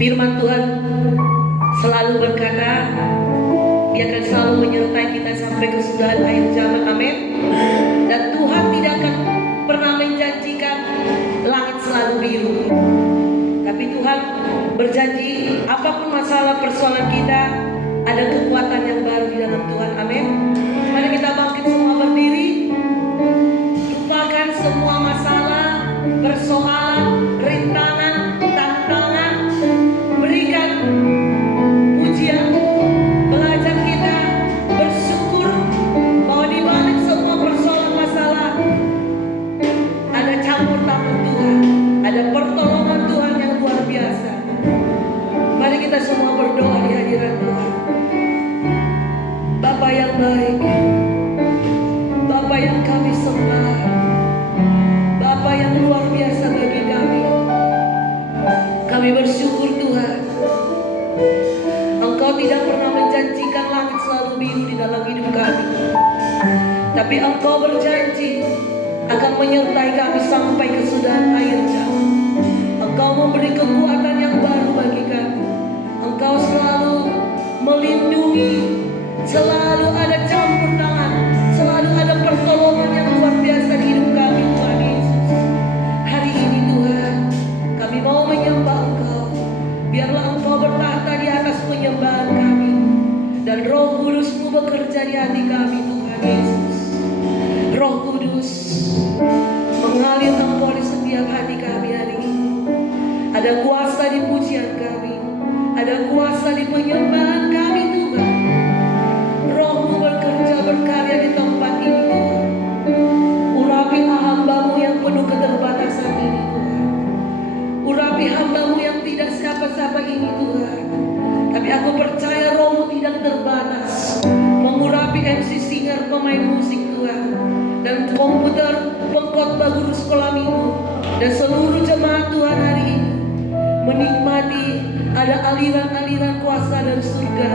Firman Tuhan selalu berkata, Dia akan selalu menyertai kita sampai kesudahan akhir zaman. Amin. Dan Tuhan tidak akan pernah menjanjikan langit selalu biru, tapi Tuhan berjanji apapun masalah persoalan kita, ada kekuatan yang baru di dalam Tuhan. Amin. Mari kita bangkit semua berdiri. Lupakan semua masalah, persoalan, rintangan, tantangan. Berikan pujian, belajar kita bersyukur bahwa di balik semua persoalan masalah ada campur tangan Tuhan, ada pertolongan Tuhan yang luar biasa. Mari kita semua berdoa di hadirat Tuhan. Bapa yang baik, Bapa yang kami sembah, Bapa yang luar biasa bagi kami. Kami bersyukur Tuhan, Engkau tidak pernah menjanjikan langit selalu biru di dalam hidup kami, tapi Engkau berjanji akan menyertai kami sampai kesudahan akhir zaman. Engkau memberi kekuatan yang baru bagi kami. Engkau selalu melindungi, selalu ada campur tangan, selalu ada pertolongan yang luar biasa di hidup kami, Tuhan Yesus. Hari ini Tuhan, kami mau menyembah Engkau. Biarlah Engkau bertahta di atas penyembahan kami, dan Roh Kudus-Mu bekerja di hati kami, Tuhan Yesus. Roh Kudus, mengalir Engkau di setiap hati kami hari ini. Ada kuasa di pujian kami, ada kuasa di penyembahan kami Tuhan. Roh-Mu bekerja berkarya di tempat ini Tuhan. Urapi hamba-Mu yang penuh keterbatasan ini Tuhan. Urapi hamba-Mu yang tidak siapa-siapa ini Tuhan. Tapi aku percaya Roh-Mu tidak terbatas, mengurapi MC singer, pemain musik Tuhan, dan komputer, pengkhotbah, guru sekolah minggu, dan seluruh jemaat Tuhan hari ini menikmati ada aliran-aliran kuasa dari surga,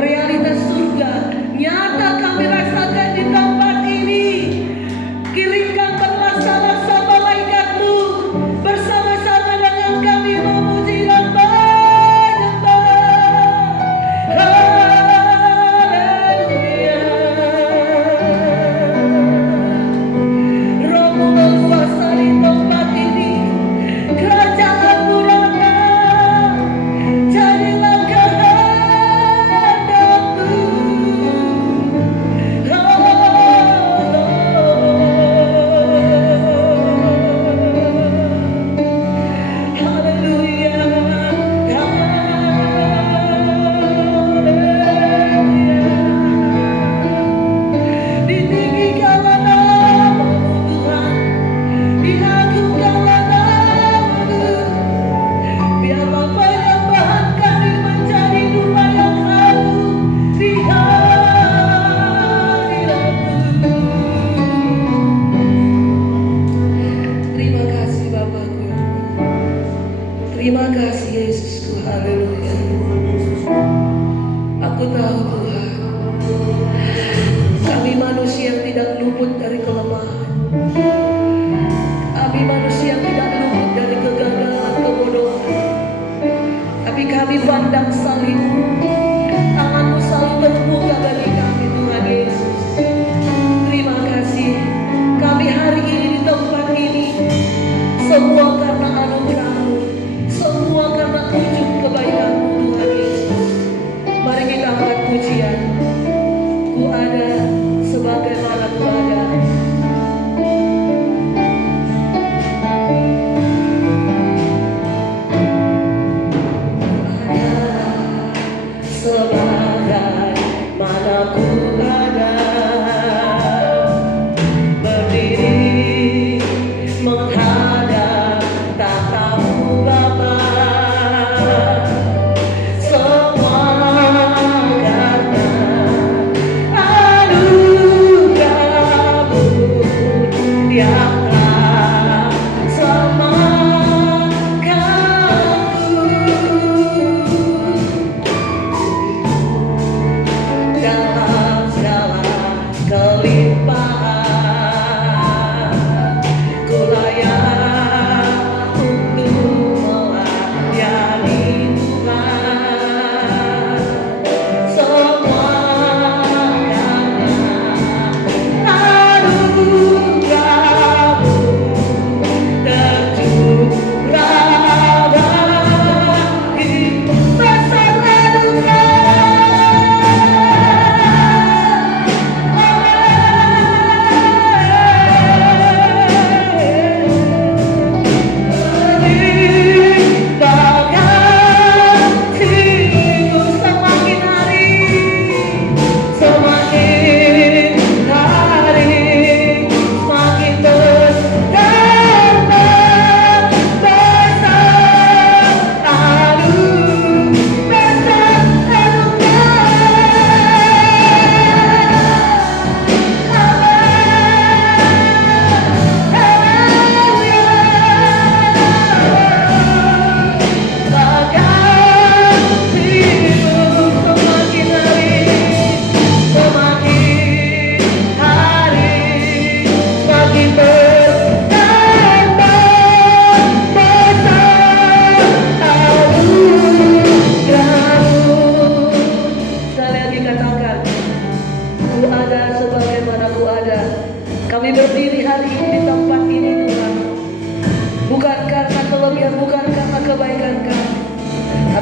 realitas surga nyata kami rasakan di tempat ini. Kirimkan berlasa-lasa malaikat-Mu bersama-sama dengan kami memuji dan menyembah. Haleluya. Roh-Mu berkuasa di tempat ini. Kerajaan-Mu datang, jadilah kehendak-Mu. Haleluya. Ditinggikanlah nama-Mu Tuhan, diagungkanlah nama-Mu. Biarlah penyembahan kami menjadi dupa yang harum di hadirat-Mu. Terima kasih Bapakku. Terima kasih Yesusku. Haleluya. Aku tahu Tuhan, kami manusia yang tidak luput dari kelemahan. Kami manusia yang tidak luput dari kegagalan, kebodohan. Tapi kami pandang salib-Mu, tangan-Mu selalu terbuka bagi kami Tuhan Yesus. Terima kasih. Kami hari ini di tempat ini, semua karena anugerah-Mu, semua karena ujung kebaikan-Mu Tuhan Yesus. Mari kita angkat pujian. Ku ada sebagaimana Ku ada. Ku ada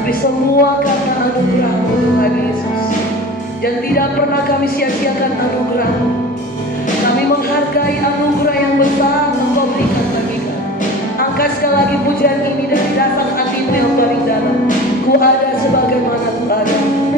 Tapi semua karena anugerah-Mu Tuhan Yesus. Dan tidak pernah kami sia-siakan anugerah-Mu. Kami menghargai anugerah yang besar Engkau berikan bagi kami. Angkat sekali lagi pujian ini dari dasar hatimu yang paling dalam. Ku ada sebagaimana Ku ada. Semua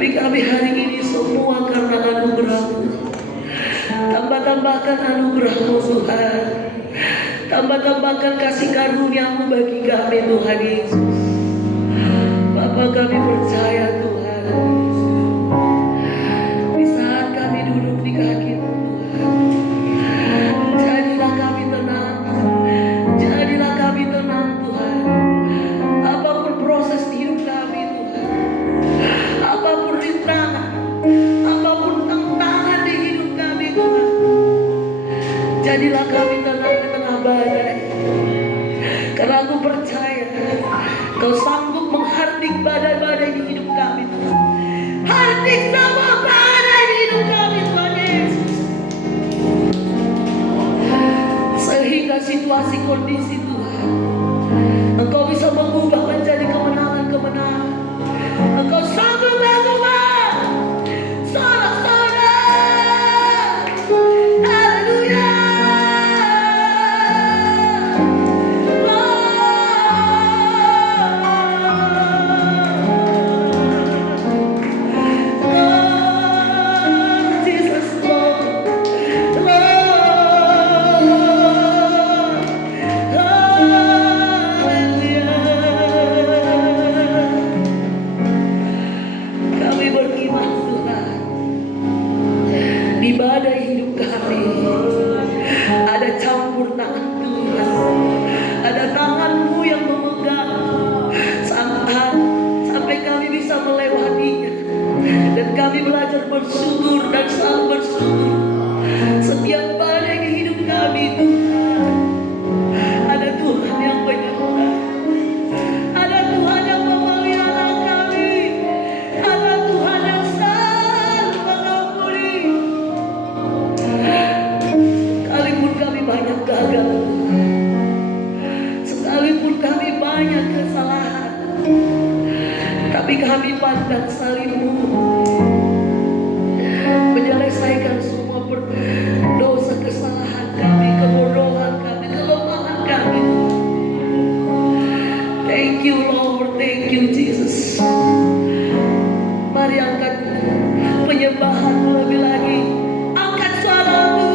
Tapi kami hari ini semua karena anugerah-Mu. Tambah-tambahkan anugerah-Mu Tuhan. Tambah-tambahkan kasih karunia-Mu bagi kami Tuhan Yesus. Bapa, kami percaya Tuhan, di saat kami duduk di kaki-Mu Tuhan, jadilah kami tenang. Jadilah kami tenang Tuhan. Apapun proses hidup kami Tuhan, apapun rintangan, apapun tantangan di hidup kami Tuhan, jadilah kami tenang di tengah badai. Karena aku percaya Kau sanggup menghardik badai-badai di hidup kami Tuhan. Hardik semua badai di hidup kami Tuhan Yesus, sehingga situasi kondisi Tuhan Engkau bisa mengubah menjadi kemenangan-kemenangan. Engkau sanggup mengubah sorak-sorak. Haleluya. Di badai hidup kami ada campur tangan Tuhan, ada tangan-Mu yang memegang sampai kami bisa melewatinya. Dan kami belajar bersyukur dan selalu bersyukur setiap badai di hidup kami Tuhan. Ada Tuhan yang menyertai, ada Tuhan yang memelihara kami, ada Tuhan yang selalu mengampuni. Sekalipun kami banyak gagal, sekalipun kami banyak kesalahan, tapi kami pandang salib-Mu menyelesaikan semua dosa, kesalahan kami, kebodohan kami, kelemahan kami. Thank you Lord, thank you Jesus. Mari angkat penyembahan lebih lagi. Angkat suaramu.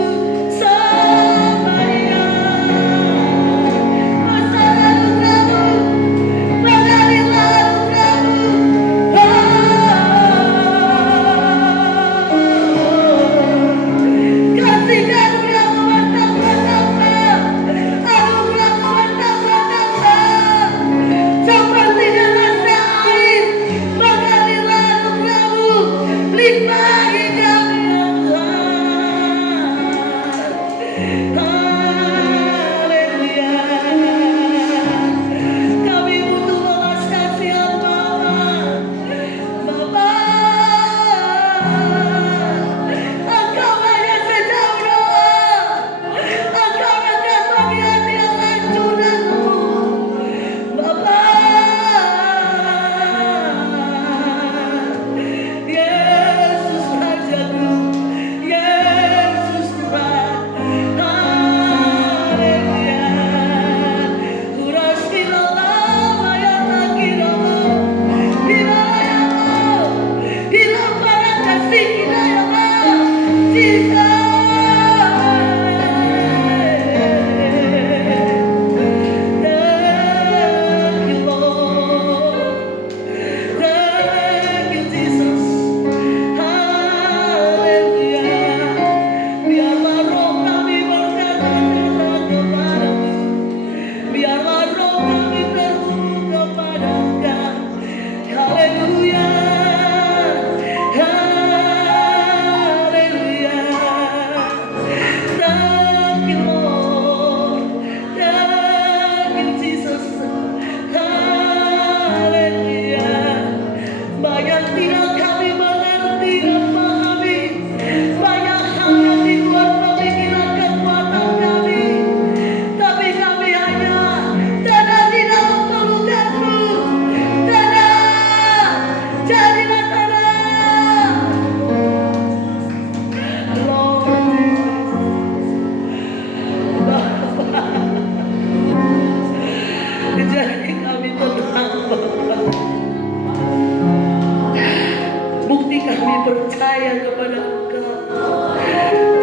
percaya kepada Engkau.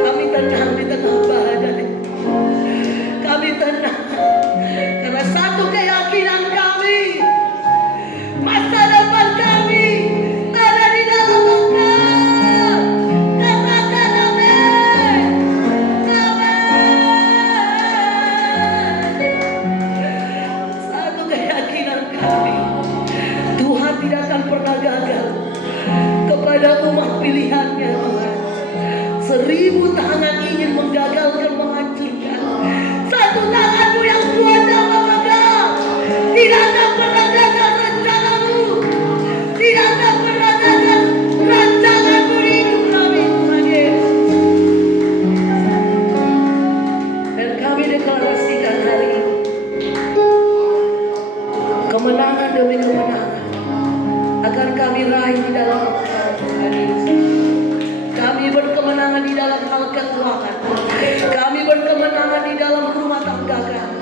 Kami tenang di tengah badai. Kami tenang karena satu keyakinan kami, masa depan kami ada di dalam Engkau. Katakan amin. Amin. Satu keyakinan kami, Tuhan tidak akan pernah gagal kepada umat pilihannya Tuhan. 1000 tangan ingin menggagalkan, menghancurkan, satu tanganmu yang kuat dan memegang. Tidak akan pernah gagal rencanamu, tidak akan pernah gagal rancanganmu di hidup kami Tuhan Yesus. Dan kami deklarasikan hari ini kemenangan demi kemenangan akan kami raih di dalam Engkau Tuhan Yesus. Kami berkemenangan di dalam hal keuangan. Kami berkemenangan di dalam rumah tangga kami.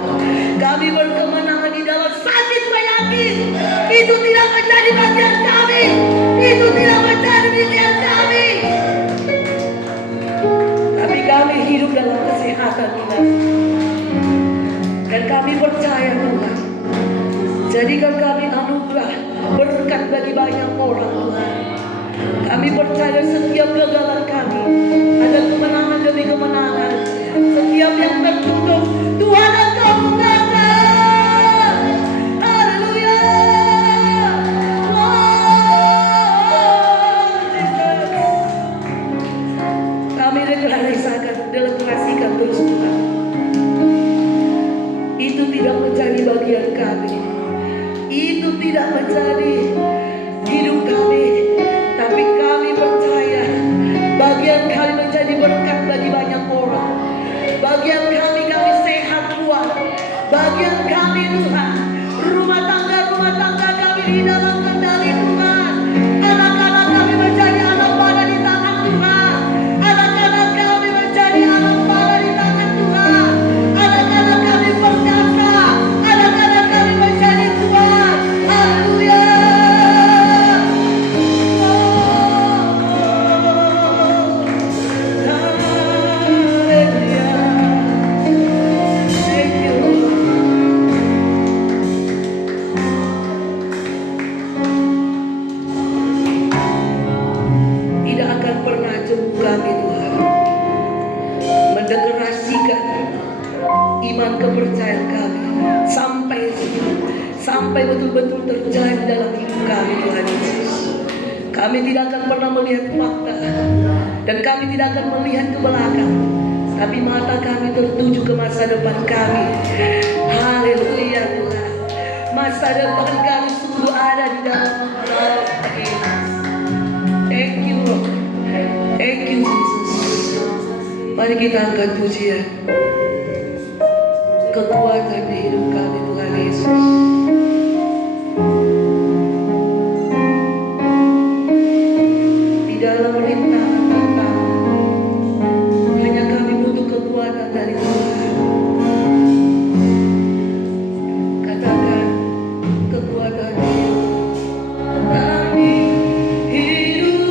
Kami berkemenangan di dalam sakit penyakit. Itu tidak menjadi bagian kami. Itu tidak menjadi bagian kami. Tapi kami hidup dalam kesehatan Tuhan. Dan kami percaya Tuhan, jadikan kami anugerah berkat bagi banyak orang Tuhan. Kami percaya setiap kegagalan kami ada kemenangan demi kemenangan. Setiap yang tertutup, Tuhan Engkau bukakan. Haleluya. Kami deklarasikan terus Tuhan. Itu tidak menjadi bagian kami. Itu tidak menjadi hidup kami. Tapi kami percaya bagian kami menjadi berkat bagi banyak orang. Bagian kami sehat kuat. Bagian kami Tuhan, rumah tangga kami di dalam kendali Tuhan. Anak-anak kami menjadi anak panah di tangan Tuhan. Anak-anak kami menjadi anak panah di tangan Tuhan. Anak-anak kami perkasa. Anak-anak kami menjadi Tuhan. Haleluya. Kami Tuhan mendeklarasikan iman kepercayaan kami sampai betul-betul terjadi dalam hidup kami Tuhan Yesus. Kami tidak akan pernah melihat fakta dan kami tidak akan melihat ke belakang, tapi mata kami tertuju ke masa depan kami. Haleluya Tuhan. Masa depan kami sungguh ada di dalam Engkau Yesus. Thank you Lord. Thank you Jesus. Mari kita angkat pujian, kekuatan di hidup kami Tuhan Yesus. Di dalam rintangan tantangan, hanya kami butuh kekuatan dari Tuhan. Katakan kekuatan kami. Yesus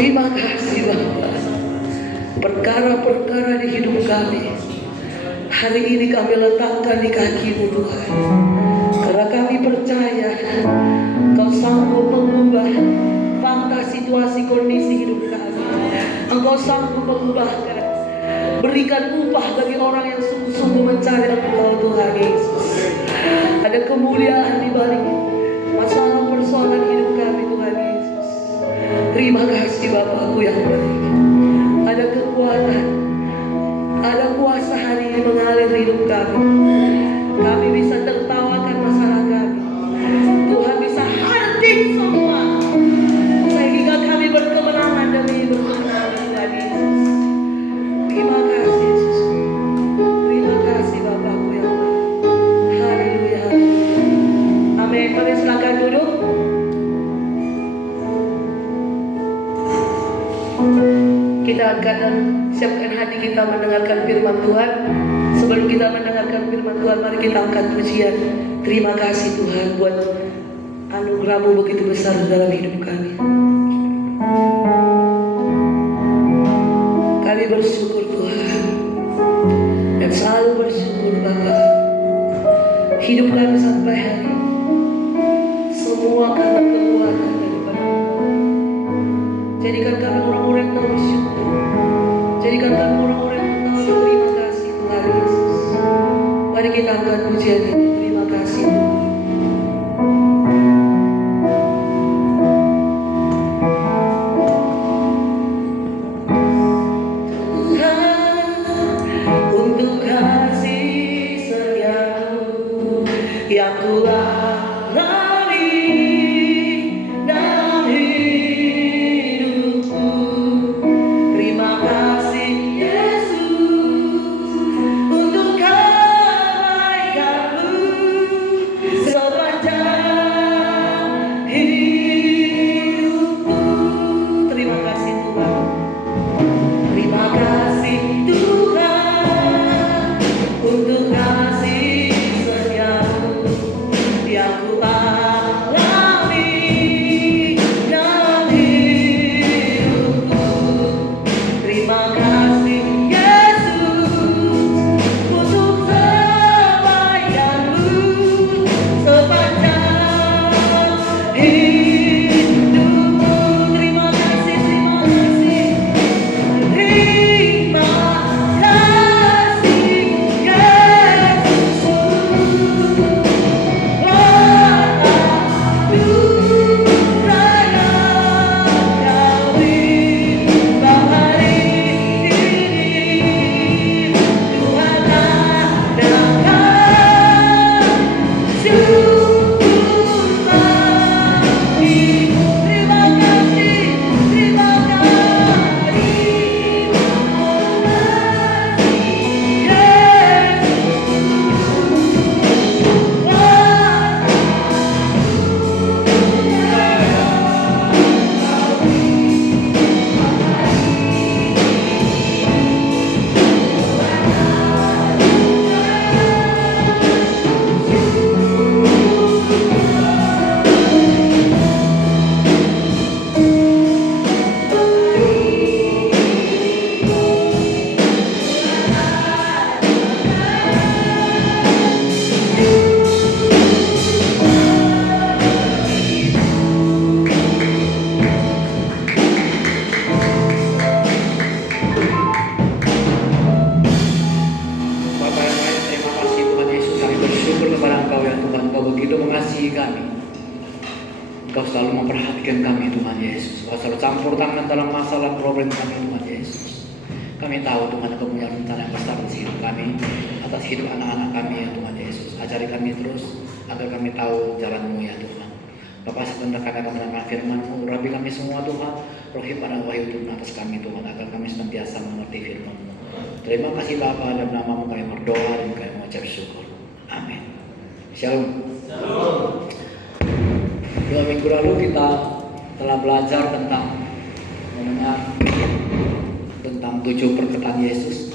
Terima kasih Bapa. Perkara-perkara di hidup kami hari ini kami letakkan di kaki-Mu Tuhan. Karena kami percaya Engkau sanggup mengubah fakta situasi kondisi hidup kami. Engkau sanggup mengubahkan, berikan upah bagi orang yang sungguh-sungguh mencari Engkau Tuhan Yesus. Ada kemuliaan di balik masalah persoalan hidup kami Tuhan Yesus. Terima kasih Bapakku yang baik. Ada kekuatan, ada kuasa hari ini mengalir hidup kami. Kami bisa tertawakan masalah kami. Tuhan bisa hunting semua sehingga kami berkemenangan demi berkemenangan Tuhan Yesus. Terima kasih Yesus. Terima kasih Bapakku yang baik. Haleluya. Amin. Mari silakan duduk. Kita akan siapkan hati kita mendengarkan firman Tuhan. Sebelum kita mendengarkan firman Tuhan, mari kita angkat pujian. Terima kasih Tuhan buat anugerah-Mu begitu besar dalam hidup kami. Kami bersyukur Tuhan dan selalu bersyukur Bapa. Hidup kami sampai hari ini semua karena kekuatan daripada Engkau. Jadikan kami orang-orang yang tahu bersyukur. Jadikan kami orang-orang yang tahu berterima kasih Tuhan Yesus. Mari kita angkat pujian ini. Terima kasih Tuhan. Untuk kasih setiamu yang ku alami dalam hidupku. Terima kasih Yesus untuk kebaikan-Mu sepanjang hidupku. Terima kasih Tuhan. Terima kasih Tuhan untuk kasih setiamu yang ku alami dalam hidupku. Terima kasih Yesus untuk kebaikan-Mu sepanjang hidupku. Terima kasih, terima kasih. Terima kasih Yesus. Anugerah yang Kau limpah hari ini, Tuhan adakan syukur kami. Terima kasih, terima kasih. Bapa yang baik, terima kasih Tuhan Yesus. Kami bersyukur kepada Engkau ya Tuhan. Engkau begitu mengasihi kami. Engkau selalu memperhatikan kami Tuhan Yesus. Engkau selalu campur tangan dalam masalah problem kami Tuhan Yesus. Kami tahu Tuhan Engkau punya rencana yang besar atas hidup kami, atas hidup anak-anak kami ya Tuhan Yesus. Ajari kami terus agar kami tahu jalan-Mu ya Tuhan. Bapa, sebentar kami akan mendengar firman-Mu. Urapi kami semua Tuhan. Rohi pada wahyu Tuhan atas kami Tuhan, agar kami senantiasa mengerti firman-Mu. Terima kasih Bapa, dalam nama-Mu kami berdoa dan kami mengucap syukur. Amin. Shalom. Dua minggu lalu kita telah belajar tentang mendengar tentang 7 perkataan Yesus.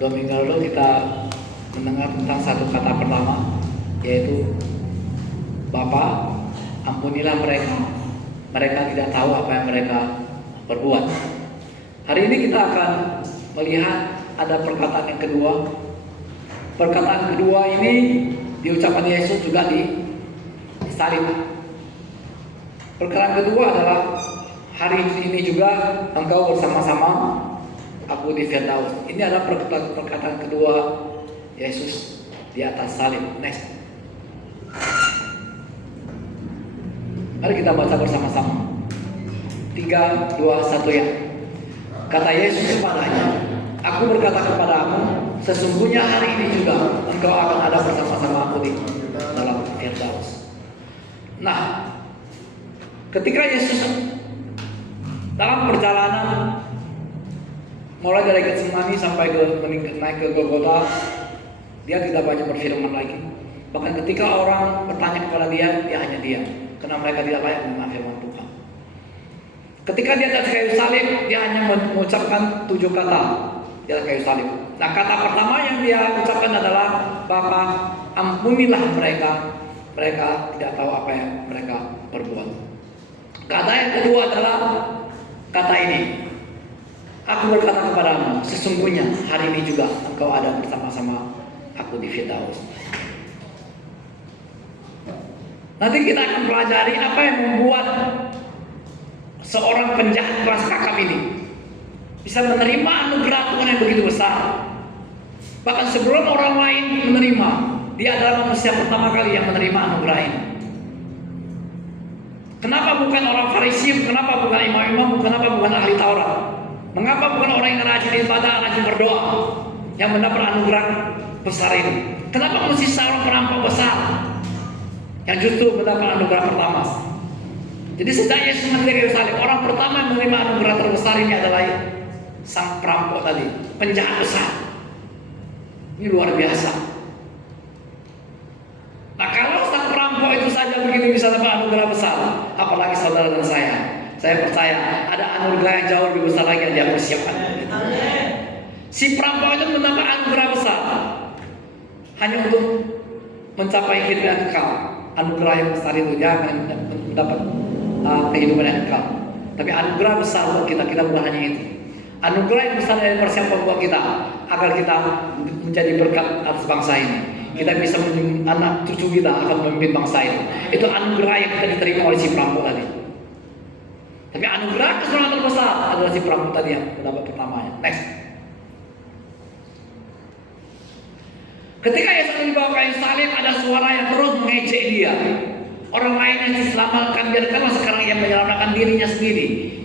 2 minggu lalu kita mendengar tentang satu kata pertama, yaitu Bapa, ampunilah mereka mereka tidak tahu apa yang mereka perbuat. Hari ini kita akan melihat ada perkataan yang kedua. Perkataan kedua ini diucapkan Yesus juga di salib. Perkataan kedua adalah hari ini juga engkau bersama-sama aku di Firdaus. Ini adalah perkataan kedua Yesus di atas salib. Next. Mari kita baca bersama-sama. 3, 2, 1 ya. Kata Yesus kepadanya, aku berkata kepadamu, sesungguhnya hari ini juga engkau akan ada bersama-sama aku di dalam Firdaus. Nah, ketika Yesus dalam perjalanan mulai dari Getsemani sampai naik ke Golgota, dia tidak banyak berfirman lagi. Bahkan ketika orang bertanya kepada dia hanya diam, karena mereka tidak layak mendengar firman Tuhan. Ketika dia atas kayu salib, dia hanya mengucapkan 7 kata di atas kayu salib. Nah, kata pertama yang dia ucapkan adalah, Bapa, ampunilah mereka tidak tahu apa yang mereka perbuat. Kata yang kedua adalah kata ini, aku berkata kepadamu, sesungguhnya hari ini juga engkau ada bersama-sama aku di Firdaus. Nanti kita akan pelajari apa yang membuat seorang penjahat kelas kakap ini bisa menerima anugerah Tuhan yang begitu besar. Bahkan sebelum orang lain menerima, dia adalah manusia pertama kali yang menerima anugerah ini. Kenapa bukan orang Farisi? Kenapa bukan imam-imam? Kenapa bukan ahli Taurat? Mengapa bukan orang yang rajin ibadah, rajin berdoa yang mendapat anugerah besar ini? Kenapa mesti seorang perampok besar yang justru mendapat anugerah pertama? Jadi sejak Yesus mati di kayu salib, orang pertama yang menerima anugerah terbesar ini adalah sang perampok tadi, penjahat besar. Ini luar biasa. Nah, kalau sang perampok itu saja begitu bisa dapat anugerah besar, apalagi saudara dan saya. Saya percaya ada anugerah yang jauh lebih besar lagi yang dia persiapkan. Si perampok itu mendapat anugerah besar hanya untuk mencapai hidup yang kekal. Anugerah yang besar itu dia akan mendapat kehidupan yang kekal. Tapi anugerah besar buat kita bukan hanya itu. Anugerah yang besar yang persiapan buat kita agar kita menjadi berkat atas bangsa ini. Kita bisa anak cucu kita akan memimpin bangsa ini. Itu anugerah yang kita diterima oleh si perampok tadi. Tapi anugerah keselamatan terbesar adalah si perampok tadi yang mendapat pertamanya. Next. Ketika Yesus dibawa kayu salib, ada suara yang terus mengejek dia. Orang lain yang diselamatkan, biarkanlah sekarang ia menyelamatkan dirinya sendiri.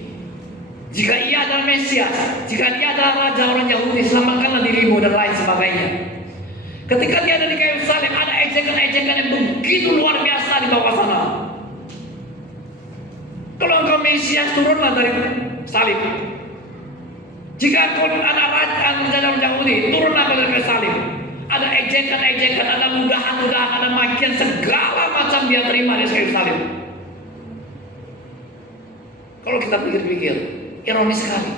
Jika ia adalah Mesias, jika dia adalah Raja orang Yahudi, selamatkanlah dirimu dan lain sebagainya. Ketika dia ada di kayu salib, ada ejekan-ejekan yang begitu luar biasa di bawah sana. Kalau engkau Mesias, turunlah dari salib. Jika engkau anak Raja orang Yahudi, turunlah dari kayu salib. Ada ejekan-ejekan, ada mudahan-mudahan, ada makian, segala macam dia terima di kayu salib. Kalau kita pikir-pikir, ironis sekali.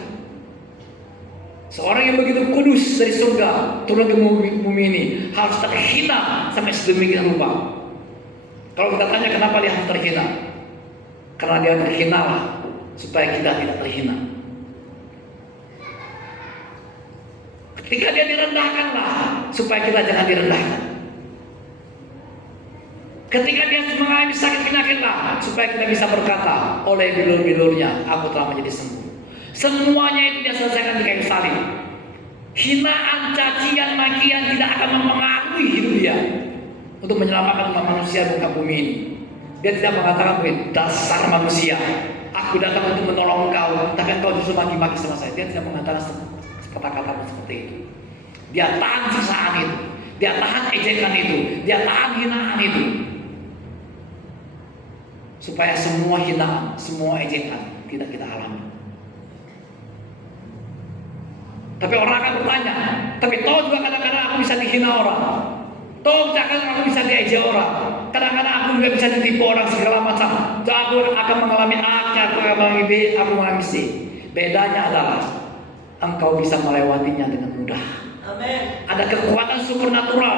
Seorang yang begitu kudus dari surga turun ke bumi ini harus terhina sampai sedemikian rupa. Kalau kita tanya kenapa dia harus terhina, karena dia terhina lah supaya kita tidak terhina. Ketika dia direndahkanlah supaya kita jangan direndahkan. Ketika dia mengalami sakit penyakitlah supaya kita bisa berkata oleh bilur-bilurnya, aku telah menjadi sembuh. Semuanya itu dia selesaikan di kayu salib. Hinaan, cacian, makian tidak akan mempengaruhi hidup dia untuk menyelamatkan umat manusia di muka bumi ini. Dia tidak mengatakan begini, dasar manusia, aku datang untuk menolong engkau, tapi engkau justru maki-maki sama saya. Dia tidak mengatakan kata-kata seperti itu. Dia tahan sisaan itu, dia tahan ejekan itu, dia tahan hinaan itu, supaya semua hinaan, semua ejekan tidak kita alami. Tapi orang akan bertanya, tapi toh juga kadang-kadang aku bisa dihina orang, toh kadang-kadang aku bisa diejek orang, kadang-kadang aku juga bisa ditipu orang segala macam. Toh aku akan mengalami A, aku akan mengalami B, aku mengalami C. Bedanya adalah engkau bisa melewatinya dengan mudah. Amen. Ada kekuatan supernatural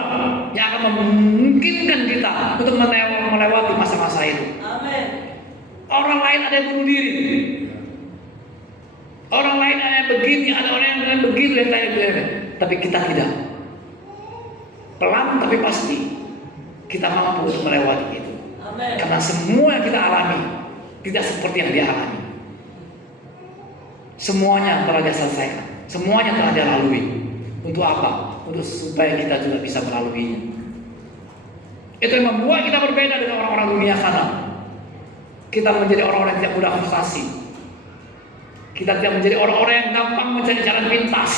yang akan memungkinkan kita untuk melewati masa-masa itu. Amen. Orang lain ada yang bunuh diri. Orang lain ada yang begini, ada orang yang begitu, yang lain begini. Tapi kita tidak. Pelan tapi pasti kita mampu untuk melewati itu. Amen. Karena semua yang kita alami tidak seperti yang dia alami. Semuanya telah dia selesaikan. Semuanya telah dia lalui. Untuk apa? Untuk supaya kita juga bisa melaluinya. Itu yang membuat kita berbeda dengan orang-orang dunia sana. Kita menjadi orang-orang yang tidak mudah frustasi. Kita tidak menjadi orang-orang yang gampang mencari jalan pintas.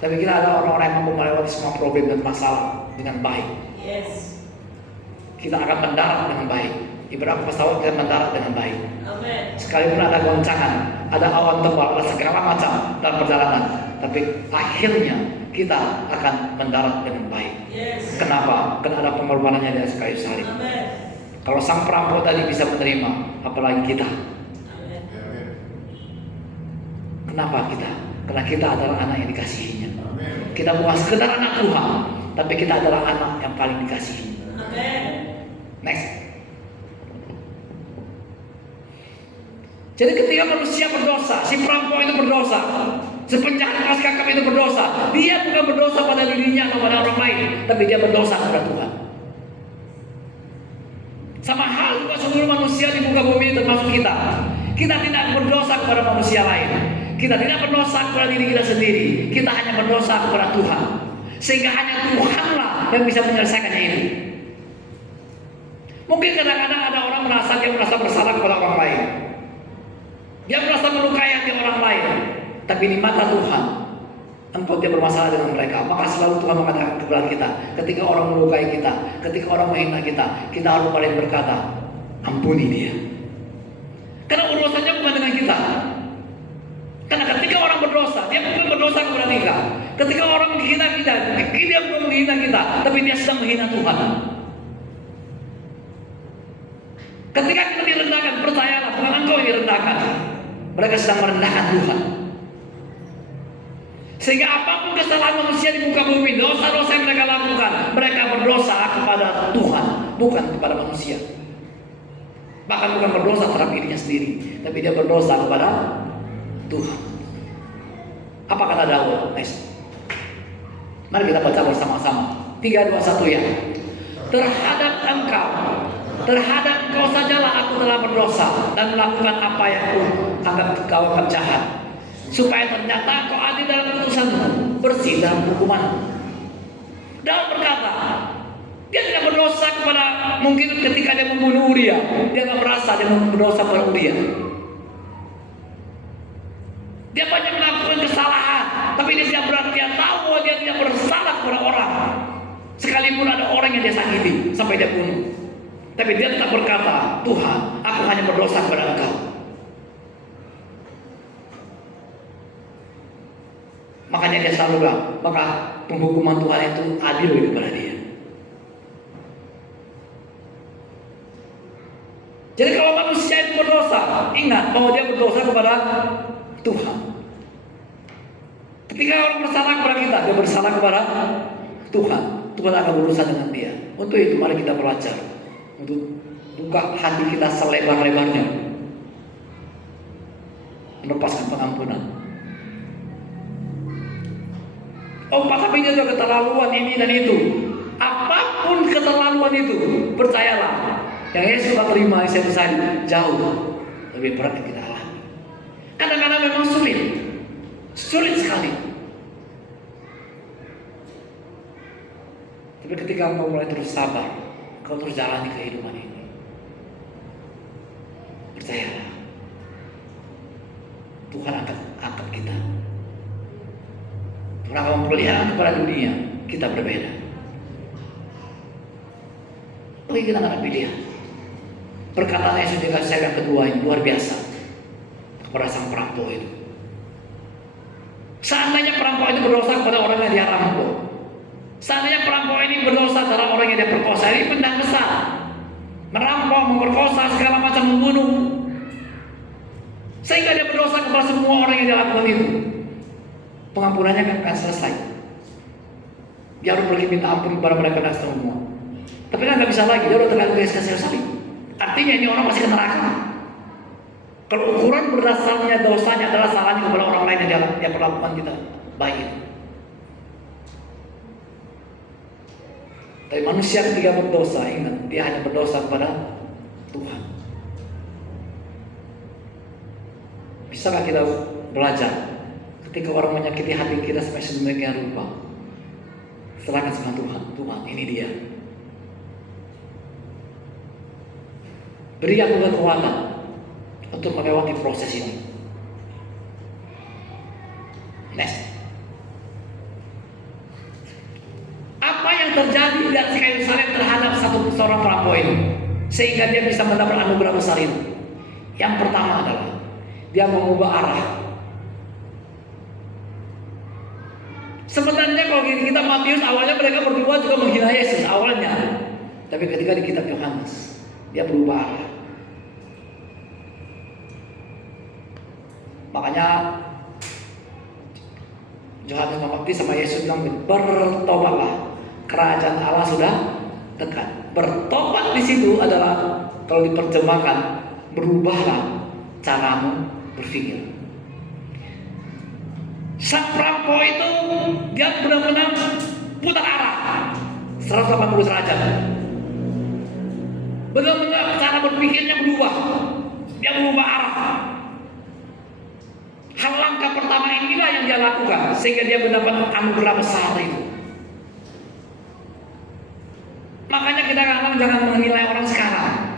Tapi kita adalah orang-orang yang mampu melewati semua problem dan masalah dengan baik. Yes. Kita akan mendarat dengan baik. Ibarat pesawat kita mendarat dengan baik. Amen. Sekalipun ada goncangan, ada awan tebal, ada segala macam dalam perjalanan, tapi akhirnya kita akan mendarat dengan baik. Yes. Kenapa? Karena ada pengorbanannya di atas kayu salib. Amen. Kalau sang perampok tadi bisa menerima, apalagi kita. Amen. Kenapa kita? Karena kita adalah anak yang dikasihinya. Kita bukan sekedar anak Tuhan, tapi kita adalah anak yang paling dikasihi. Amen. Next. Jadi ketika manusia berdosa, si perampok itu berdosa, si penjahat kelas kakap itu berdosa, dia bukan berdosa pada dirinya atau pada orang lain, tapi dia berdosa kepada Tuhan. Sama hal juga seluruh manusia di muka bumi termasuk kita. Kita tidak berdosa kepada manusia lain. Kita tidak berdosa kepada diri kita sendiri. Kita hanya berdosa kepada Tuhan. Sehingga hanya Tuhanlah yang bisa menyelesaikannya ini. Mungkin kadang-kadang ada orang dia merasa bersalah kepada orang lain. Dia merasa melukai hati orang lain. Tapi di mata Tuhan, engkau dia bermasalah dengan mereka. Maka selalu Tuhan mengatakan kepada kita, ketika orang melukai kita, ketika orang menghina kita, kita harus paling berkata, ampuni dia. Karena urusannya bukan dengan kita. Karena ketika orang berdosa, dia bukan berdosa kepada kita. Ketika orang menghina kita, dia bukan menghina kita, tapi dia sedang menghina Tuhan. Ketika kita direndahkan, percayalah, bukan engkau yang direndahkan. Mereka sedang merendahkan Tuhan. Sehingga apapun kesalahan manusia di muka bumi, dosa-dosa yang mereka lakukan, mereka berdosa kepada Tuhan, bukan kepada manusia. Bahkan bukan berdosa terhadap dirinya sendiri, tapi dia berdosa kepada Tuhan. Apa kata Daud? Next. Mari kita baca bersama-sama. 3, 2, 1 ya. Terhadap engkau sajalah aku telah berdosa dan melakukan apa yang anggap kau anggap jahat, supaya ternyata kau adil dalam keputusanmu, bersih dalam hukuman. Daud berkata, dia tidak berdosa kepada, mungkin ketika dia membunuh Uria, dia tidak merasa dia berdosa kepada Uria. Dia banyak melakukan kesalahan, tapi dia tidak berarti dia tahu bahwa dia tidak bersalah kepada orang. Sekalipun ada orang yang dia sakiti sampai dia bunuh, tapi dia tetap berkata, Tuhan, aku hanya berdosa kepada Engkau. Makanya dia selalu bilang, maka penghukuman Tuhan itu adil kepada dia. Jadi kalau manusia itu berdosa, ingat bahwa dia berdosa kepada Tuhan. Ketika orang bersalah kepada kita, dia bersalah kepada Tuhan. Tuhan akan berurusan dengan dia. Untuk itu mari kita belajar untuk buka hati kita selebar-lebarnya, melepaskan pengampunan. Oh, tapi dia juga keterlaluan ini dan itu. Apapun keterlaluan itu, percayalah, yang Yesus sudah terima itu saja jauh lebih berat yang kita alami. Kadang-kadang memang sulit sekali. Tapi ketika engkau mulai terus sabar, kau terus jalani kehidupan ini, percayalah, Tuhan akan angkat kita. Tuhan akan memperlihatkan kepada dunia kita berbeda. Bagi kita akan pilihan. Perkataan Yesus di kasih yang kedua ini luar biasa kepada sang perampok itu. Seandainya perampok itu berdosa kepada orang yang dia rampok, seandainya perampok ini berdosa terhadap orang yang dia perkosa, ini benda besar, merampok, memperkosa, segala macam, membunuh, sehingga dia berdosa kepada semua orang yang dia lakukan itu, pengampunannya akan selesai. Dia harus pergi minta ampun kepada mereka dan semua. Tapi kan nggak bisa lagi, dia udah terkait garis kasih salib. Artinya ini orang masih ke neraka. Kalau ukuran berdasarnya dosanya adalah salahnya kepada orang lain yang dia perlakukan kita baik. Tapi manusia ketika berdosa, ingat, dia hanya berdosa kepada Tuhan. Bisakah kita belajar ketika orang menyakiti hati kita sampai sedemikian rupa? Serahkan sama Tuhan. Tuhan, ini dia. Beri aku kekuatan untuk melewati proses ini. Next. Apa yang terjadi di atas kayu salib terhadap seorang perampok ini sehingga dia bisa mendapat anugerah besar itu? Yang pertama adalah dia mengubah arah. Sebenarnya kalau kita Matius awalnya mereka berdua juga menghina Yesus awalnya, tapi ketika di kitab Yohanes dia berubah arah. Makanya Yohanes Pembaptis sama Yesus bilang, bertobatlah, kerajaan Allah sudah dekat. Bertobat di situ adalah kalau diterjemahkan, berubahlah caramu berpikir. Sang perampok itu dia benar-benar putar arah 180 derajat. Benar-benar cara berpikirnya berubah. Dia berubah arah. Hal langkah pertama inilah yang dia lakukan sehingga dia mendapat anugerah besar itu. Makanya kita kadang jangan menilai orang sekarang.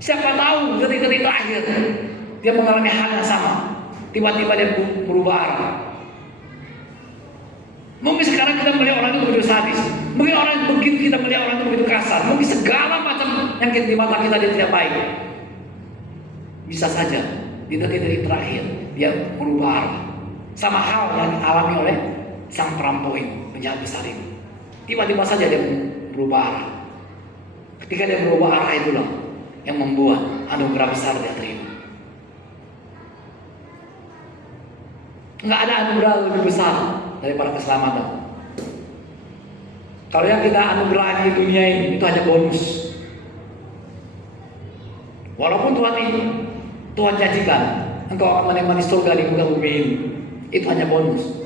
Siapa tahu detik-detik terakhir dia mengalami hal yang sama. Tiba-tiba dia berubah arah. Mungkin sekarang kita melihat orang itu begitu sadis. Mungkin orang begitu kita melihat orang itu begitu kasar. Mungkin segala macam yang di mata kita dia tidak baik. Bisa saja di detik-detik terakhir dia berubah arah. Sama hal yang dialami oleh sang perampok ini, penjahat besar ini. Tiba-tiba saja dia berubah arah. Ketika dia berubah arah itulah yang membuat anugerah besar dia terima. Nggak ada anugerah lebih besar daripada keselamatan. Kalau yang kita anugerahi di dunia ini itu hanya bonus. Walaupun Tuhan janjikan engkau akan menikmati surga di muka bumi ini, itu hanya bonus.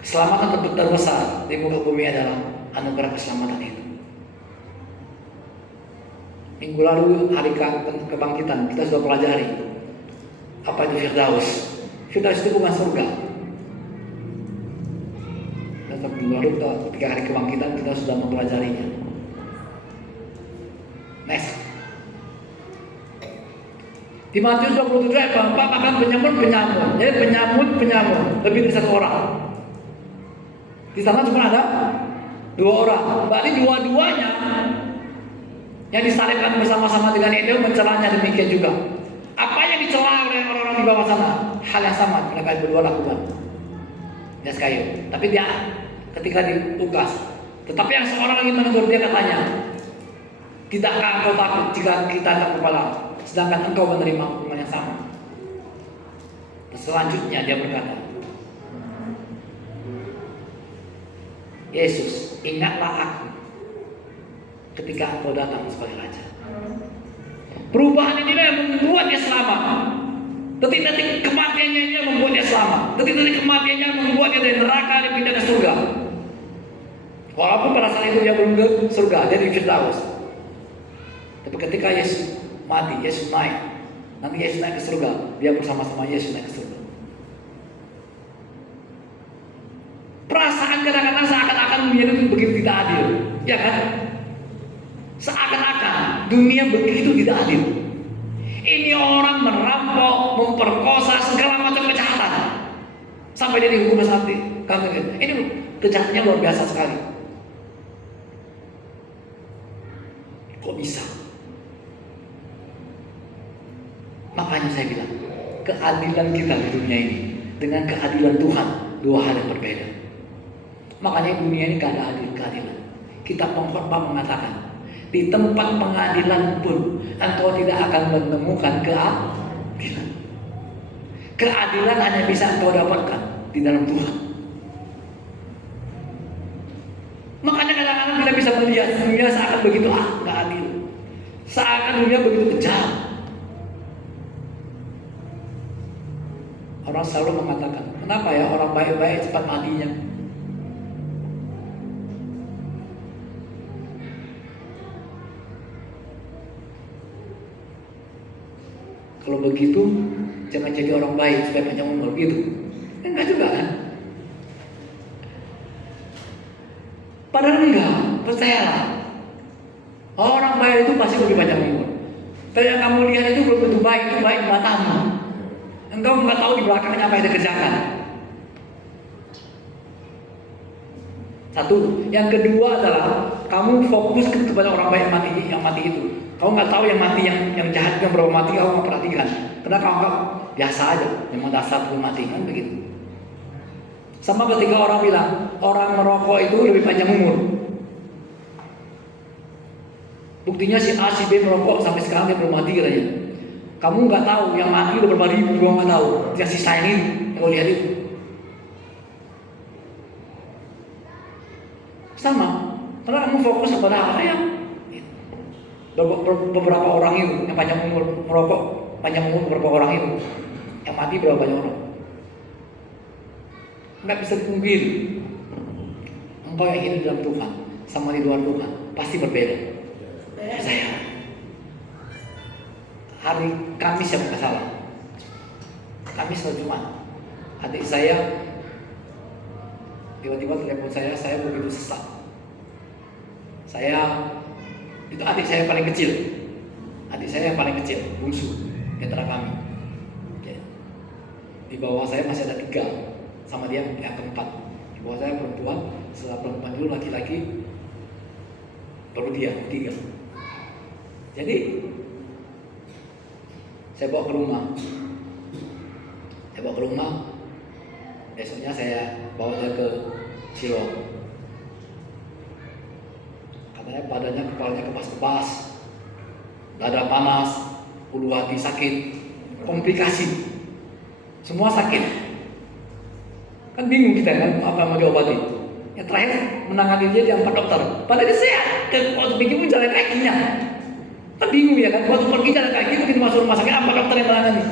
Keselamatan terbesar di muka bumi adalah anugerah keselamatan itu. Minggu lalu hari kebangkitan kita sudah pelajari apa itu Firdaus. Firdaus itu bukan surga. Dan minggu lalu ketika hari kebangkitan kita sudah mempelajarinya. Next. Di Matius 27 ayat 4 akan penyamun. Jadi penyamun lebih dari satu orang. Di sana cuma ada 2 orang. Berarti dua-duanya yang disalibkan bersama-sama dengan itu mencelanya demikian juga. Apa yang dicela oleh orang-orang di bawah sana? Hal yang sama mereka berdua lakukan. Dia kayu. Tapi dia ketika ditugas. Tetapi yang seorang lagi menegur dia katanya, tidakkah engkau takut jika kita tak kepala, sedangkan engkau menerima hukuman yang sama? Dan selanjutnya dia berkata, Yesus, ingatlah aku ketika engkau datang sebagai Raja. Perubahan inilah yang membuat dia selamat. Detik-detik kematiannya ini yang membuat dia selamat. Detik-detik kematiannya yang membuat dia dari neraka dia pindah ke surga. Walaupun pada saat itu dia belum ke surga, dia di Firdaus. Tapi ketika Yesus mati, Yesus naik. Nanti Yesus naik ke surga, dia bersama-sama Yesus naik ke surga. Perasaan kadang-kadang seakan-akan dunia itu begitu tidak adil, ya kan? Seakan-akan dunia begitu tidak adil. Ini orang merampok, memperkosa, segala macam kejahatan, sampai dia dihukum mati. Ini kejahatannya luar biasa sekali. Kok bisa? Makanya saya bilang, keadilan kita di dunia ini dengan keadilan Tuhan, 2 hal yang berbeda. Makanya dunia ini gak ada keadilan. Kitab Pengkhotbah mengatakan, di tempat pengadilan pun engkau tidak akan menemukan keadilan. Keadilan hanya bisa engkau dapatkan di dalam Tuhan. Makanya kadang-kadang kita bisa melihat dunia seakan begitu gak adil. Seakan dunia begitu kejam. Orang selalu mengatakan, kenapa ya orang baik-baik cepat matinya? Kalau begitu, jangan jadi orang baik supaya panjang umur gitu. Enggak juga kan? Padahal enggak, percayalah. Orang baik itu pasti lebih panjang umur. Tapi yang kamu lihat itu belum tentu baik, itu baik di matamu. Engkau nggak tahu di belakangnya apa yang dikerjakan. Satu, yang kedua adalah kamu fokus kepada orang baik yang mati itu. Kamu nggak tahu yang mati, yang jahat yang berapa mati, kamu nggak perhatikan. Karena kamu anggap biasa aja, memang dasar belum mati kan begitu. Sama ketika orang bilang orang merokok itu lebih panjang umur. Buktinya si A, si B merokok sampai sekarang dia belum mati katanya. Kamu nggak tahu yang mati udah berapa ribu, gua nggak tahu. Yang sisa ini, yang kau lihat itu. Sama, karena kamu fokus kepada apa yang beberapa orang itu yang panjang umur merokok, panjang umur beberapa orang itu, yang mati berapa banyak orang? Nggak bisa dipungkiri. Engkau yang hidup dalam Tuhan sama di luar Tuhan pasti berbeda. Saya hari Kamis yang nggak salah, Kamis atau Jumat, adik saya tiba-tiba telepon saya begitu sesak. Itu adik saya yang paling kecil, adik saya yang paling kecil, bungsu di antara kami. Di bawah saya masih ada 3, sama dia yang keempat. Di bawah saya perempuan, setelah perempuan dulu laki-laki, baru dia 3. Jadi saya bawa ke rumah. Besoknya saya bawa dia ke Siloam. Katanya badannya, kepalanya kepas-kepas, dada panas, ulu hati sakit, komplikasi, semua sakit. Kan bingung kita kan apa yang mau diobati. Yang terakhir menangani dia di 4 dokter. Padahal dia sehat. Waktu pergi pun jalan kakinya. Kan bingung ya kan. Waktu pergi jalan kaki begitu masuk rumah sakit 4 dokter yang menangani.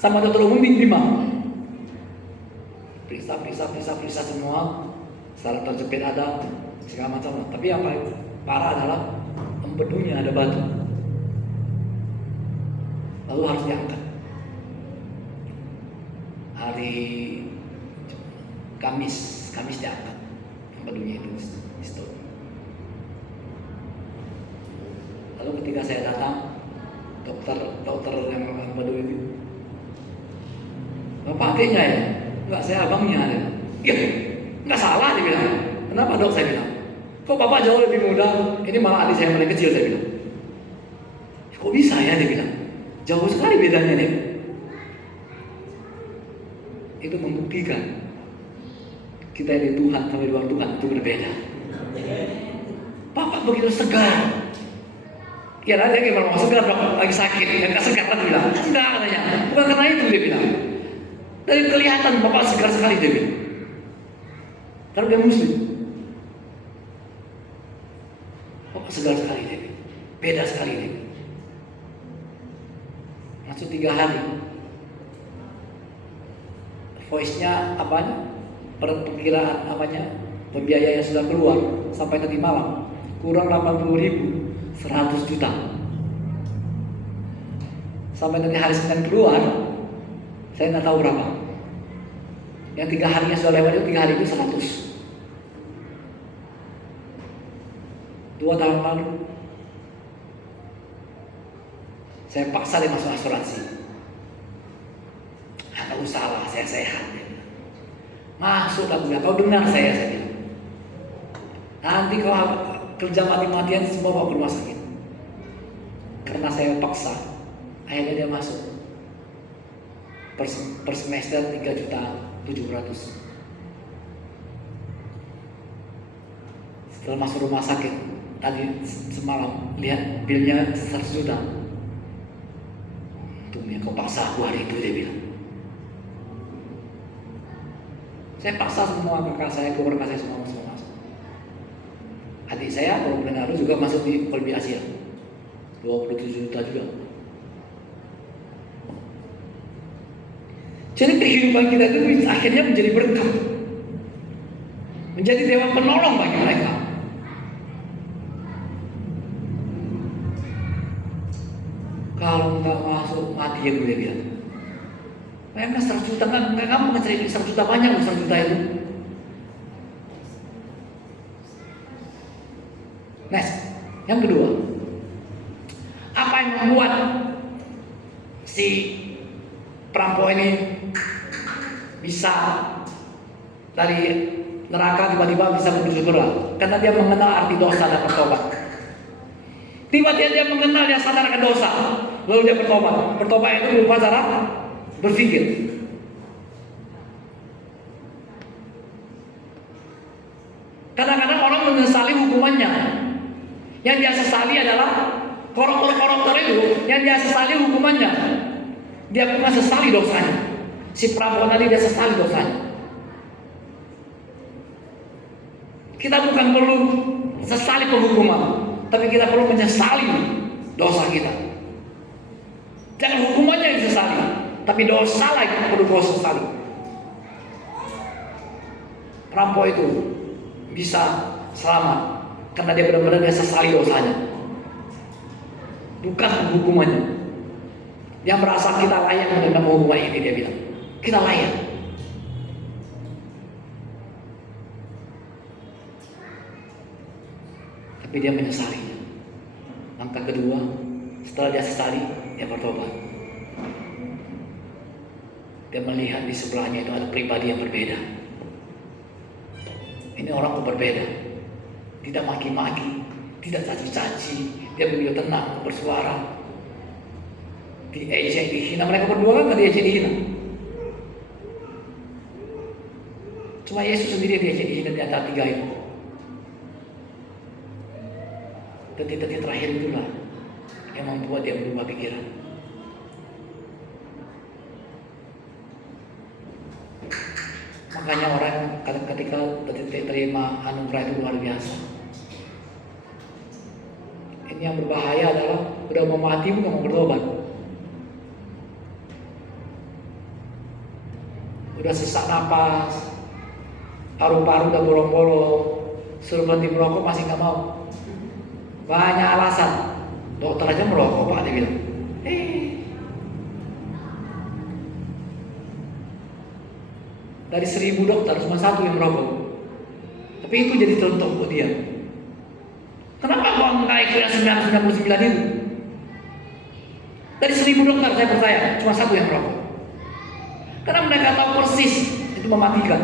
Sama dokter umum 5. Periksa semua. Salah terjepit ada, segala macam. Tapi yang paling parah adalah empedunya ada batu. Lalu harus diangkat. Hari Kamis diangkat empedunya itu di stop. Lalu ketika saya datang, dokter yang empedu itu, "Bapak adiknya ya?" "Enggak, saya abangnya." "Ya, enggak salah," dia bilang. "Kenapa dok?" Saya bilang. "Kok bapak jauh lebih muda, ini malah adik saya yang paling kecil," saya bilang. "Kok bisa ya?" dia bilang. "Jauh sekali bedanya nih." Itu membuktikan kita dari Tuhan sampai luar Tuhan itu berbeda. Bapak begitu segar. Kira dia gimana mau segar dok, lagi sakit, nggak segar kan dia bilang. Enggak katanya, bukan karena itu dia bilang. Dari kelihatan bapak segar sekali dia bilang. Karena dia muslim. Bapak segar sekali dia bilang. Beda sekali dia bilang. Masuk 3 hari. Voice-nya apanya? Perkiraan apanya? Pembiayaan yang sudah keluar sampai nanti malam kurang 80.000, 100 juta. Sampai nanti hari Senin keluar, saya nggak tahu berapa. Yang 3 harinya sudah lewat itu 3 hari itu 100. 2 tahun lalu saya paksa dia masuk asuransi. Nggak usah lah, saya sehat. Masuk lah, kau dengar saya bilang. Nanti kau kerja mati-matian semua bawa ke rumah sakit. Karena saya paksa, akhirnya dia masuk. Per semester 3.700.000. Setelah masuk rumah sakit, tadi semalam lihat bilnya 100 juta. Untungnya kau paksa aku hari itu, dia bilang. Saya paksa semua kakak saya, keluarga saya semua masuk. Adik saya, kalau benar juga masuk di Kolbi Asia. 27 juta juga. Jadi kehidupan kita itu akhirnya menjadi berkat, menjadi dewa penolong bagi mereka. Kalau nggak masuk mati ya gue bilang. Bayangkan 100 juta kan, nggak kamu ngecari 100 juta banyak loh 100 juta itu. Next, yang kedua, apa yang membuat si perampok ini bisa dari neraka tiba-tiba bisa menuju surga? Karena dia mengenal arti dosa dan bertobat. Tiba-tiba dia mengenal, dia sadar akan dosa, lalu dia bertobat. Bertobat itu berupa cara berpikir. Kadang-kadang orang menyesali hukumannya. Yang dia sesali adalah koruptor itu, yang dia sesali hukumannya. Dia bukan sesali dosanya. Si perampok tadi dia sesali dosanya. Kita bukan perlu sesali penghukuman, tapi kita perlu menyesali dosa kita. Jangan hukumannya yang disesali, tapi dosa lagi yang perlu kau sesali. Perampok itu bisa selamat karena dia benar-benar dia sesali dosanya, bukan hukumannya. Dia merasa kita layak menerima hukuman ini, dia bilang kita layak. Tapi dia menyesalinya. Langkah kedua, setelah dia sesali, dia bertobat. Dia melihat di sebelahnya itu ada pribadi yang berbeda. Ini orang kok berbeda. Tidak maki-maki, tidak caci-caci, dia begitu tenang bersuara. Diejek, dihina, mereka berdua kan gak diejek, dihina. Cuma Yesus sendiri diejek, dihina di antara tiga itu. Detik-detik terakhir itulah yang membuat dia berubah pikiran. Makanya orang ketika detik terima anugerah itu luar biasa. Ini yang berbahaya adalah udah mau mati bukan mau bertobat. Udah sesak napas, paru-paru udah bolong-bolong, suruh berhenti merokok masih nggak mau. Banyak alasan. Dokter aja merokok Pak, dia bilang. Dari 1000 dokter cuma satu yang merokok. Tapi itu jadi contoh buat dia. Kenapa kau naik ke yang 999 itu? Dari 1000 dokter saya percaya cuma satu yang merokok. Karena mereka tahu persis itu mematikan.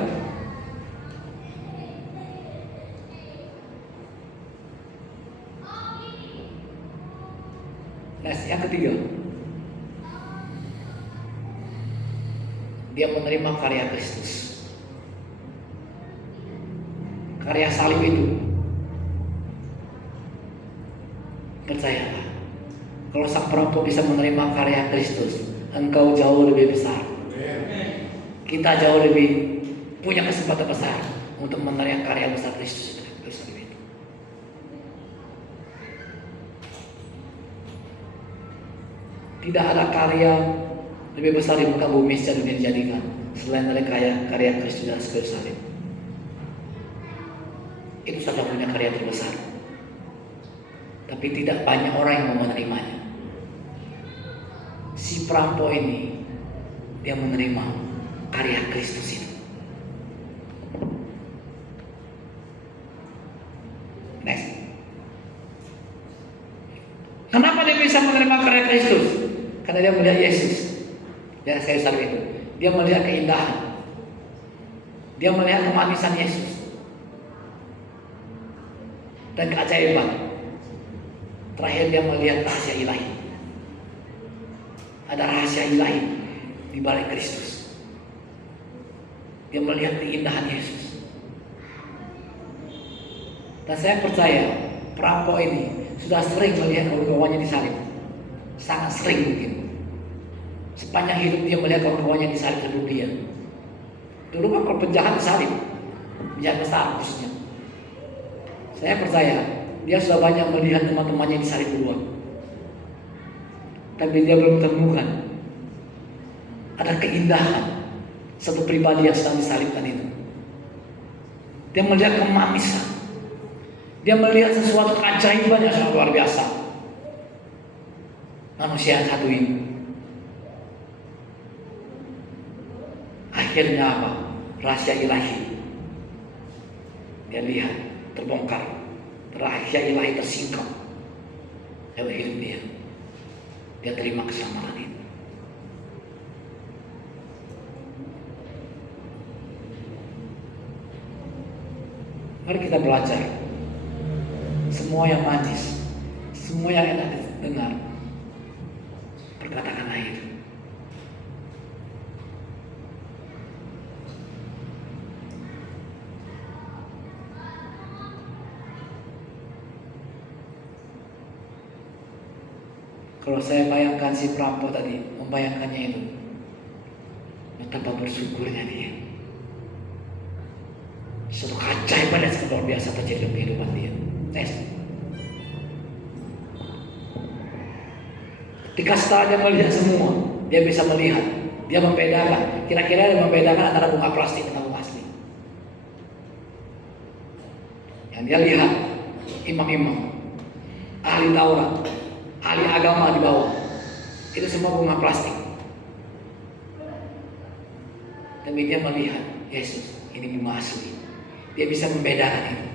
Nah, yang ketiga, dia menerima karya Kristus. Karya salib itu, percayalah, kalau sang perampok bisa menerima karya Kristus, engkau jauh lebih besar. Kita jauh lebih punya kesempatan besar untuk menerima karya besar Kristus itu. Tidak ada karya lebih besar di muka bumi secara dunia dijadikan selain dari karya Kristus dan kayu salib. Itu satu-satunya karya terbesar. Tapi tidak banyak orang yang mau menerimanya. Si perampok ini dia menerima karya Kristus itu. Next. Kenapa dia bisa menerima karya Kristus? Karena dia melihat Yesus dan kayu salib itu. Dia melihat keindahan. Dia melihat kemanisan Yesus dan keajaiban. Terakhir dia melihat rahasia ilahi. Ada rahasia ilahi di balik Kristus. Dia melihat keindahan Yesus. Dan saya percaya perampok ini sudah sering melihat kawan-kawannya disalib. Sangat sering mungkin. Sepanjang hidup dia melihat kawan-kawannya disalib sebelum dia. Dulu kan kalau penjahat disalib, penjahat besar khususnya. Saya percaya dia sudah banyak melihat teman-temannya disalib duluan. tapi dia belum temukan ada keindahan satu pribadi yang sedang disalibkan itu. Dia melihat kemamisan, dia melihat sesuatu keajaiban yang sangat luar biasa. Manusia yang satu ini akhirnya apa? Rahasia ilahi dia lihat terbongkar, rahasia ilahi tersingkap dalam hidup dia. Dia terima keselamatan itu. Mari kita belajar. Semua yang manis, semua yang enak didengar, perkatakanlah itu. Kalau saya bayangkan si perampok tadi, membayangkannya itu, betapa bersyukurnya dia. Suatu keajaiban yang sangat luar biasa terjadi dalam kehidupan dia. Ketika setelah dia melihat semua, dia bisa melihat, dia membedakan. Kira-kira dia membedakan antara bunga plastik dan bunga asli. Yang dia lihat, imam-imam, ahli Taurat, ahli agama di bawah, itu semua bunga plastik. Tapi dia melihat Yesus, ini bunga asli. Dia bisa membedakan itu.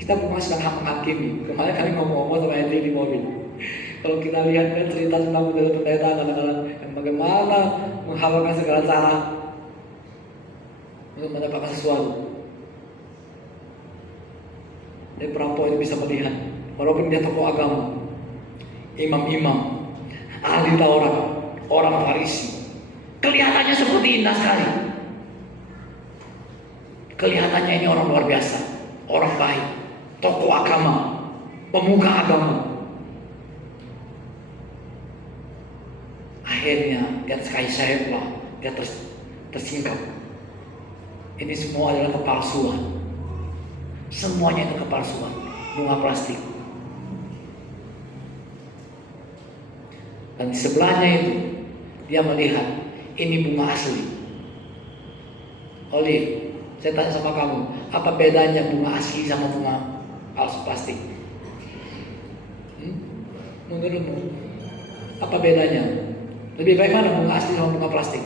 Kita bukan sedang menghakimi. Kemarin kami ngomong-ngomong sama Hendri di mobil. Kalau kita lihat kan cerita tentang pendeta kadang-kadang yang bagaimana menghalalkan segala cara untuk mendapatkan sesuatu. Dan perampok itu bisa melihat, walaupun dia tokoh agama, imam-imam, ahli Taurat, orang Farisi, kelihatannya seperti indah sekali. Kelihatannya ini orang luar biasa, orang baik, tokoh agama, pemuka agama. Akhirnya dia terkait-kait, dia tersingkap. Ini semua adalah kepalsuan. Semuanya itu kepalsuan, bunga plastik. Dan di sebelahnya itu dia melihat ini bunga asli. Olive, saya tanya sama kamu, apa bedanya bunga asli sama bunga palsu plastik? Menurutmu apa bedanya? Lebih baik mana bunga asli sama bunga plastik?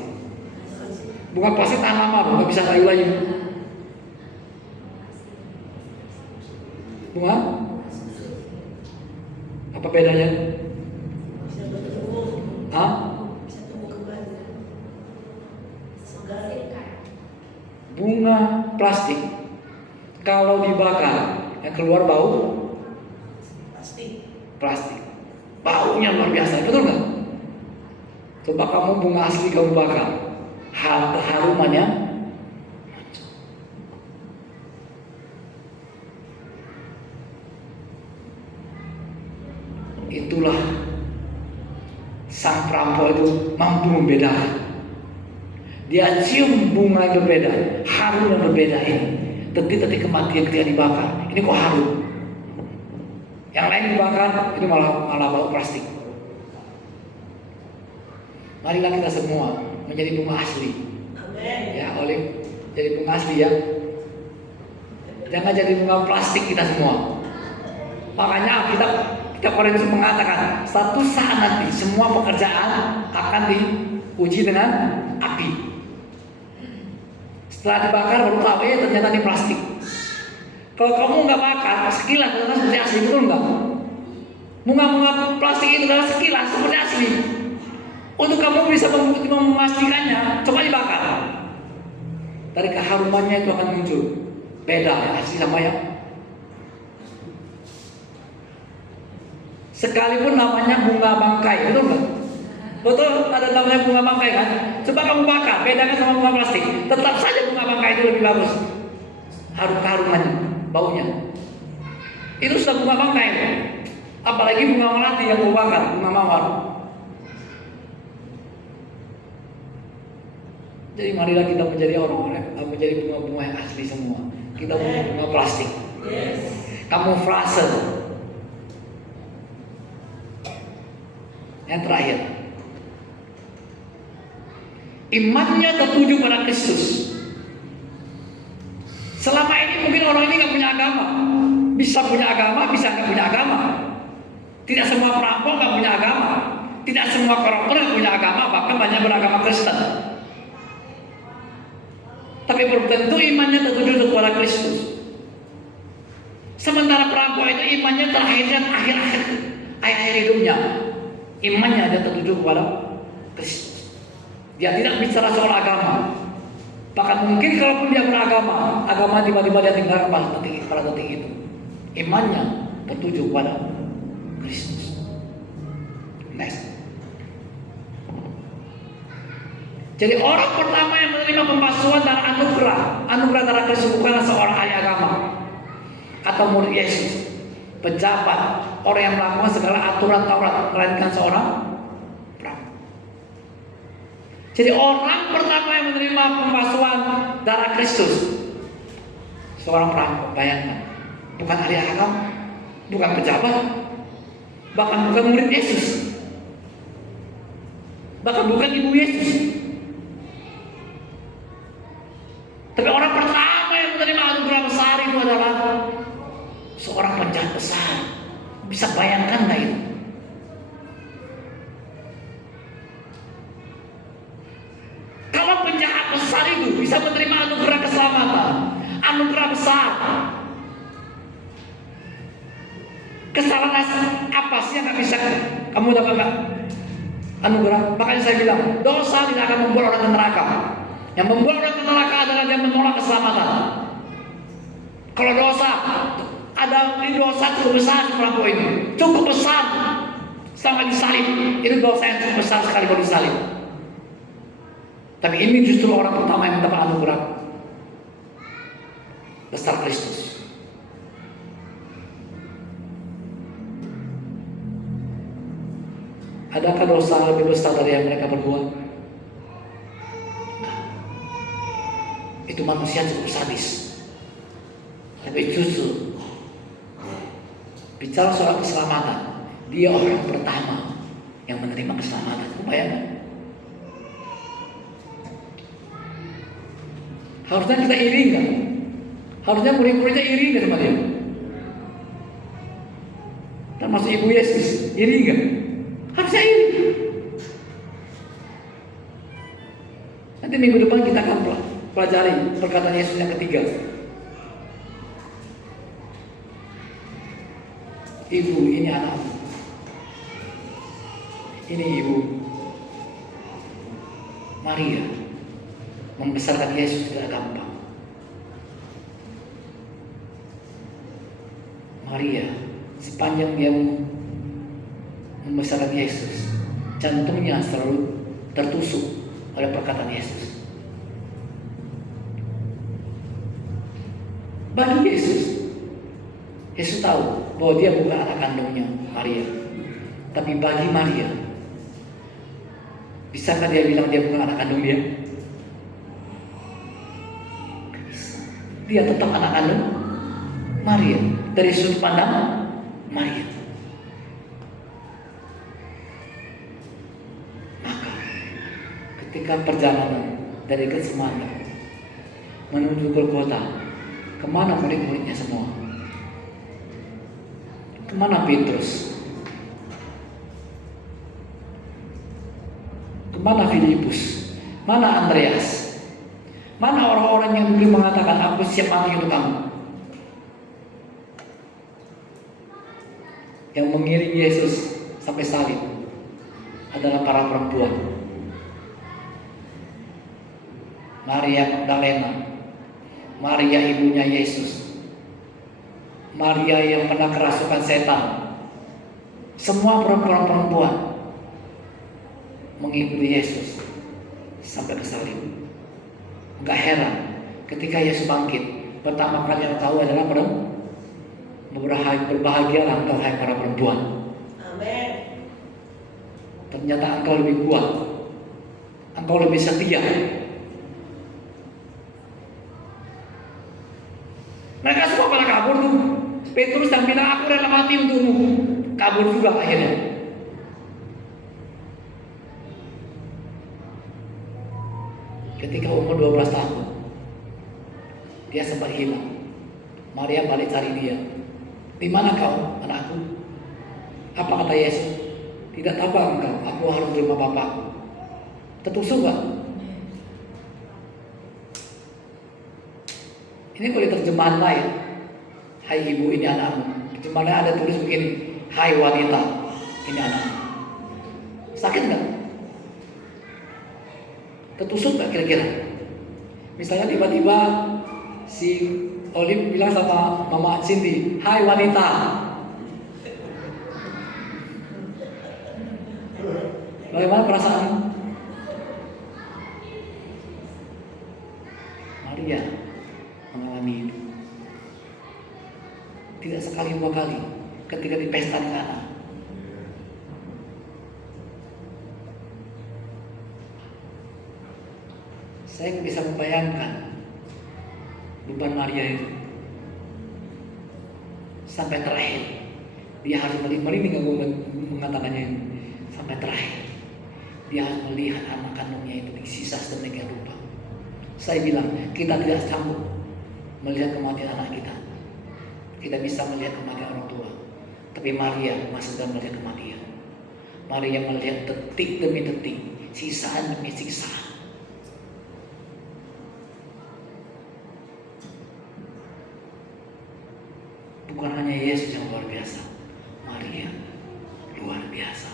Bunga plastik tahan lama, nggak bisa layu-layu. Bunga? Apa bedanya? Hah? Bunga plastik kalau dibakar yang keluar bau plastik. Baunya luar biasa, betul nggak? Coba kamu bunga asli kamu bakar, harumannya itulah sang perampok itu mampu membedakan. Dia cium bunga yang berbeda, harum yang berbeda ini. Detik-detik kematian ketika dibakar, ini kok harum. Yang lain dibakar, itu malah bau plastik. Marilah kita semua menjadi bunga asli. Amin. Ya, Olive, jadi bunga asli ya. Jangan jadi bunga plastik kita semua. Makanya kita Korintus mengatakan, satu saat nanti semua pekerjaan akan diuji dengan api. Setelah dibakar baru tahu, ternyata ini plastik. Kalau kamu nggak bakar, sekilas ternyata seperti asli, betul nggak? Bunga-bunga plastik itu adalah sekilas seperti asli. Untuk kamu bisa memastikannya, coba dibakar. Dari keharumannya itu akan muncul. Beda ya, asli sama ya. Sekalipun namanya bunga bangkai, betul nggak? Betul, ada namanya bunga bangkai kan? Coba kamu bakar, bedakan sama bunga plastik. Tetap saja bunga bangkai itu lebih bagus. Harumannya, baunya. Itu sudah bunga bangkai. Apalagi bunga melati yang kau bakar, bunga mawar. Jadi marilah kita menjadi orang-orang, menjadi bunga-bunga yang asli semua. Kita punya bunga plastik. Kamuflase. Yang terakhir, imannya tertuju pada Kristus. Selama ini mungkin orang ini nggak punya agama, bisa punya agama, bisa nggak punya agama. Tidak semua perampok nggak punya agama, tidak semua koruptor nggak punya agama, bahkan banyak beragama Kristen. Tapi belum tentu imannya tertuju kepada Kristus. Sementara perampok itu imannya terakhirnya akhir hidupnya, imannya dia tertuju kepada Kristus. Dia tidak bicara soal agama. Bahkan mungkin kalaupun dia beragama, agama tiba-tiba dia tinggalkan pada detik itu. Imannya tertuju kepada Kristus. Next. Jadi orang pertama yang menerima pembasuhan dan anugerah darah Kristus bukanlah seorang ahli agama atau murid Yesus, pejabat, orang yang melakukan segala aturan Taurat, melainkan seorang perampok. Jadi orang pertama yang menerima pembasuhan darah Kristus seorang perampok. Bayangkan, bukan ahli agama, bukan pejabat, bahkan bukan murid Yesus, bahkan bukan ibu Yesus. Tapi orang pertama yang menerima anugerah besar itu adalah seorang penjahat besar. Bisa bayangkan nggak itu? Kalau penjahat besar itu bisa menerima anugerah keselamatan, anugerah besar, kesalahan apa sih yang nggak bisa kamu dapatkan? Anugerah. Makanya saya bilang, dosa tidak akan membuat orang ke neraka. Yang membuat orang ke neraka adalah dia menolak keselamatan. Kalau dosa, ada di dosa cukup besar perampok ini, cukup besar sampai disalib. Itu dosa yang cukup besar sekali kalau disalib. Tapi ini justru orang pertama yang mendapat anugerah besar Kristus. Adakah dosa lebih besar dari yang mereka berbuat? Itu manusia cukup sadis. Tapi justru bicara soal keselamatan, dia orang pertama yang menerima keselamatan. Bayangkan. Harusnya kita iri kan? Harusnya murid-muridnya iri kan sama dia? Termasuk ibu Yesus, iri kan? Harusnya iri. Nanti minggu depan kita akan pelajari perkataan Yesus yang ketiga. Ibu, ini anakmu. Ini ibu. Maria membesarkan Yesus tidak gampang. Maria sepanjang dia membesarkan Yesus, jantungnya selalu tertusuk oleh perkataan Yesus. Bagi Yesus tahu bahwa dia bukan anak kandungnya Maria. Tapi bagi Maria, bisakah dia bilang dia bukan anak kandung dia? Dia tetap anak kandung Maria dari sudut pandang Maria. Maka ketika perjalanan dari Getsemani menuju Golgota, kemana murid-muridnya semua? Kemana Petrus? Kemana Filipus? Mana Andreas? Mana orang-orang yang dulu mengatakan aku siap mati untuk kamu? Yang mengiring Yesus sampai salib adalah para perempuan. Maria Magdalena, Maria ibunya Yesus, Maria yang pernah kerasukan setan. Semua perempuan-perempuan mengikuti Yesus sampai ke salib. Enggak heran ketika Yesus bangkit, pertama kali yang tahu adalah berbahagialah engkau hai para perempuan. Amin. Ternyata engkau lebih kuat, engkau lebih setia. Petrus yang bilang aku rela mati untukmu, kabur juga akhirnya. Ketika umur 12 tahun, dia sempat hilang. Maria balik cari dia. Di mana kau, anakku? Apa kata Yesus? Tidak tahu engkau, aku harus di rumah Bapakku. Tertusuk gak? Ini kalau terjemahan lain, hai ibu ini anakmu. Terjemahannya ada tulis begini, hai wanita ini anakmu. Sakit gak? Tertusuk gak kira-kira? Misalnya tiba-tiba si Olive bilang sama Mama Cindy, hai wanita. Bagaimana perasaan Maria mengalami itu? Tidak sekali dua kali ketika di pesta di Kana. Saya bisa membayangkan beban Maria itu sampai terakhir. Dia harus merinding mengatakannya ini. Sampai terakhir dia harus melihat anak kandungnya itu disisa sedemikian rupa. Saya bilang kita tidak sanggup melihat kematian anak kita. Kita bisa melihat kematian orang tua, tapi Maria masih sedang melihat kematian. Maria melihat detik demi detik, sisaan demi sisaan. Bukan hanya Yesus yang luar biasa, Maria luar biasa.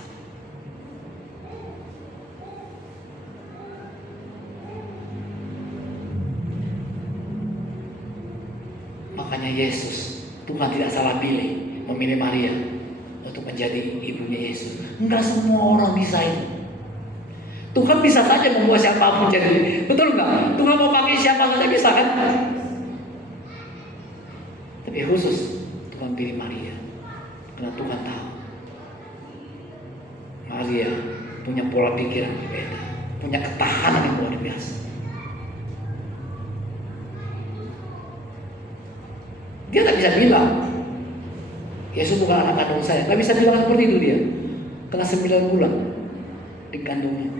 Makanya Yesus, Tuhan tidak salah pilih, memilih Maria untuk menjadi ibunya Yesus. Enggak semua orang bisa itu. Tuhan bisa saja membuat siapapun jadi, betul enggak? Tuhan mau pakai siapa saja bisa kan? Tapi khusus Tuhan pilih Maria karena Tuhan tahu Maria punya pola pikir yang berbeda, punya ketahanan yang luar biasa. Dia tak bisa bilang Yesus bukan anak kandung saya, tak bisa bilang seperti itu dia. Karena 9 bulan dikandungnya.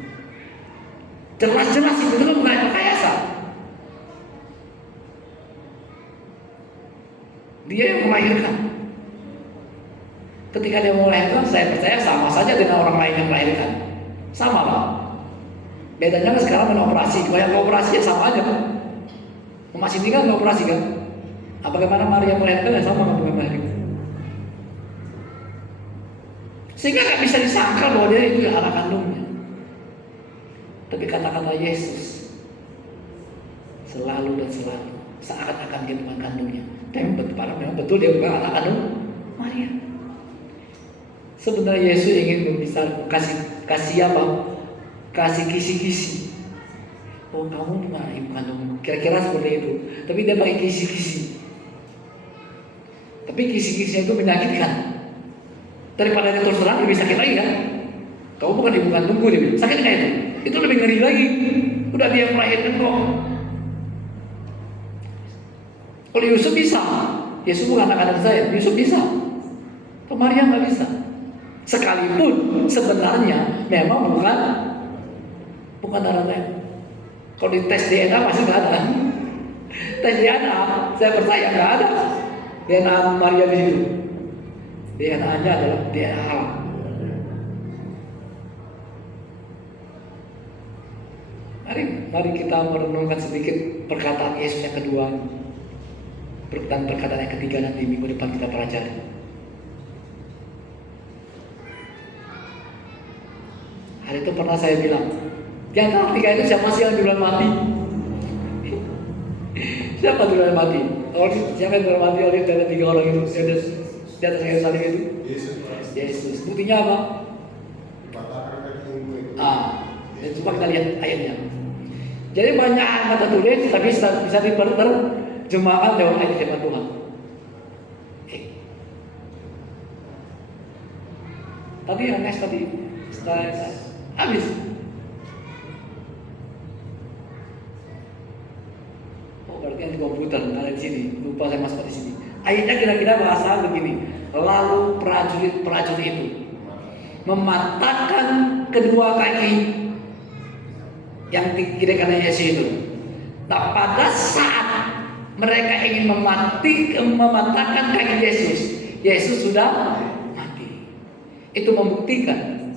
Jelas-jelas itu bukan rekayasa. Dia yang melahirkan. Ketika dia melahirkan, saya percaya sama saja dengan orang lain yang melahirkan. Sama Pak. Bedanya kan sekarang dengan operasi. Banyak operasi ya sama aja Pak. Masih tinggal nggak operasi kan? Bagaimana Maria melahirkan ya sama dengan melahirkan. Sehingga nggak bisa disangka bahwa dia itu anak kandungnya. Tapi kata-kata Yesus selalu dan selalu seakan-akan dia bukan kandungnya. Tapi memang betul dia bukan anak kandung Maria. Sebenarnya Yesus ingin kasih apa? Kasih kisi-kisi. Oh kamu bukan ibu kandungmu. Kira-kira seperti itu. Tapi dia pakai kisi-kisi. Tapi kisi-kisinya itu menyakitkan. Daripada dia terus terang lebih sakit lagi kan? Kamu bukan ibu kandungku, dia bilang. Sakit nggak itu? Itu lebih ngeri lagi. Udah dia melahirkan kok. Kalau Yusuf bisa, Yesus bukan anak kandung saya. Yusuf bisa. Kalau Maria nggak bisa. Sekalipun sebenarnya memang bukan darah saya. Kalau di tes DNA masih nggak ada. Tes DNA, saya percaya nggak ada DNA Maria di situ. DNA-nya adalah DNA Allah. Mari kita merenungkan sedikit perkataan Yesus yang kedua dan perkataan yang ketiga nanti minggu depan kita pelajari. Hari itu pernah saya bilang, di antara tiga itu siapa sih yang duluan mati? Siapa duluan mati? Siapa yang duluan mati oleh dari 3 orang itu? Di atas kayu salib itu? Yesus. Buktinya apa? Coba kita lihat ayatnya. Jadi banyak kata tulis, tapi bisa diterjemahkan lewat ayat firman Tuhan. Tadi Anes tadi habis. Oh berarti yang di komputer ada di sini. Lupa saya masuk di sini. Ayatnya kira-kira bahasa begini. Lalu prajurit-prajurit itu mematahkan kedua kaki yang kiri kanan Yesus itu. Nah, pada saat mereka ingin mematahkan kaki Yesus, Yesus sudah mati. Itu membuktikan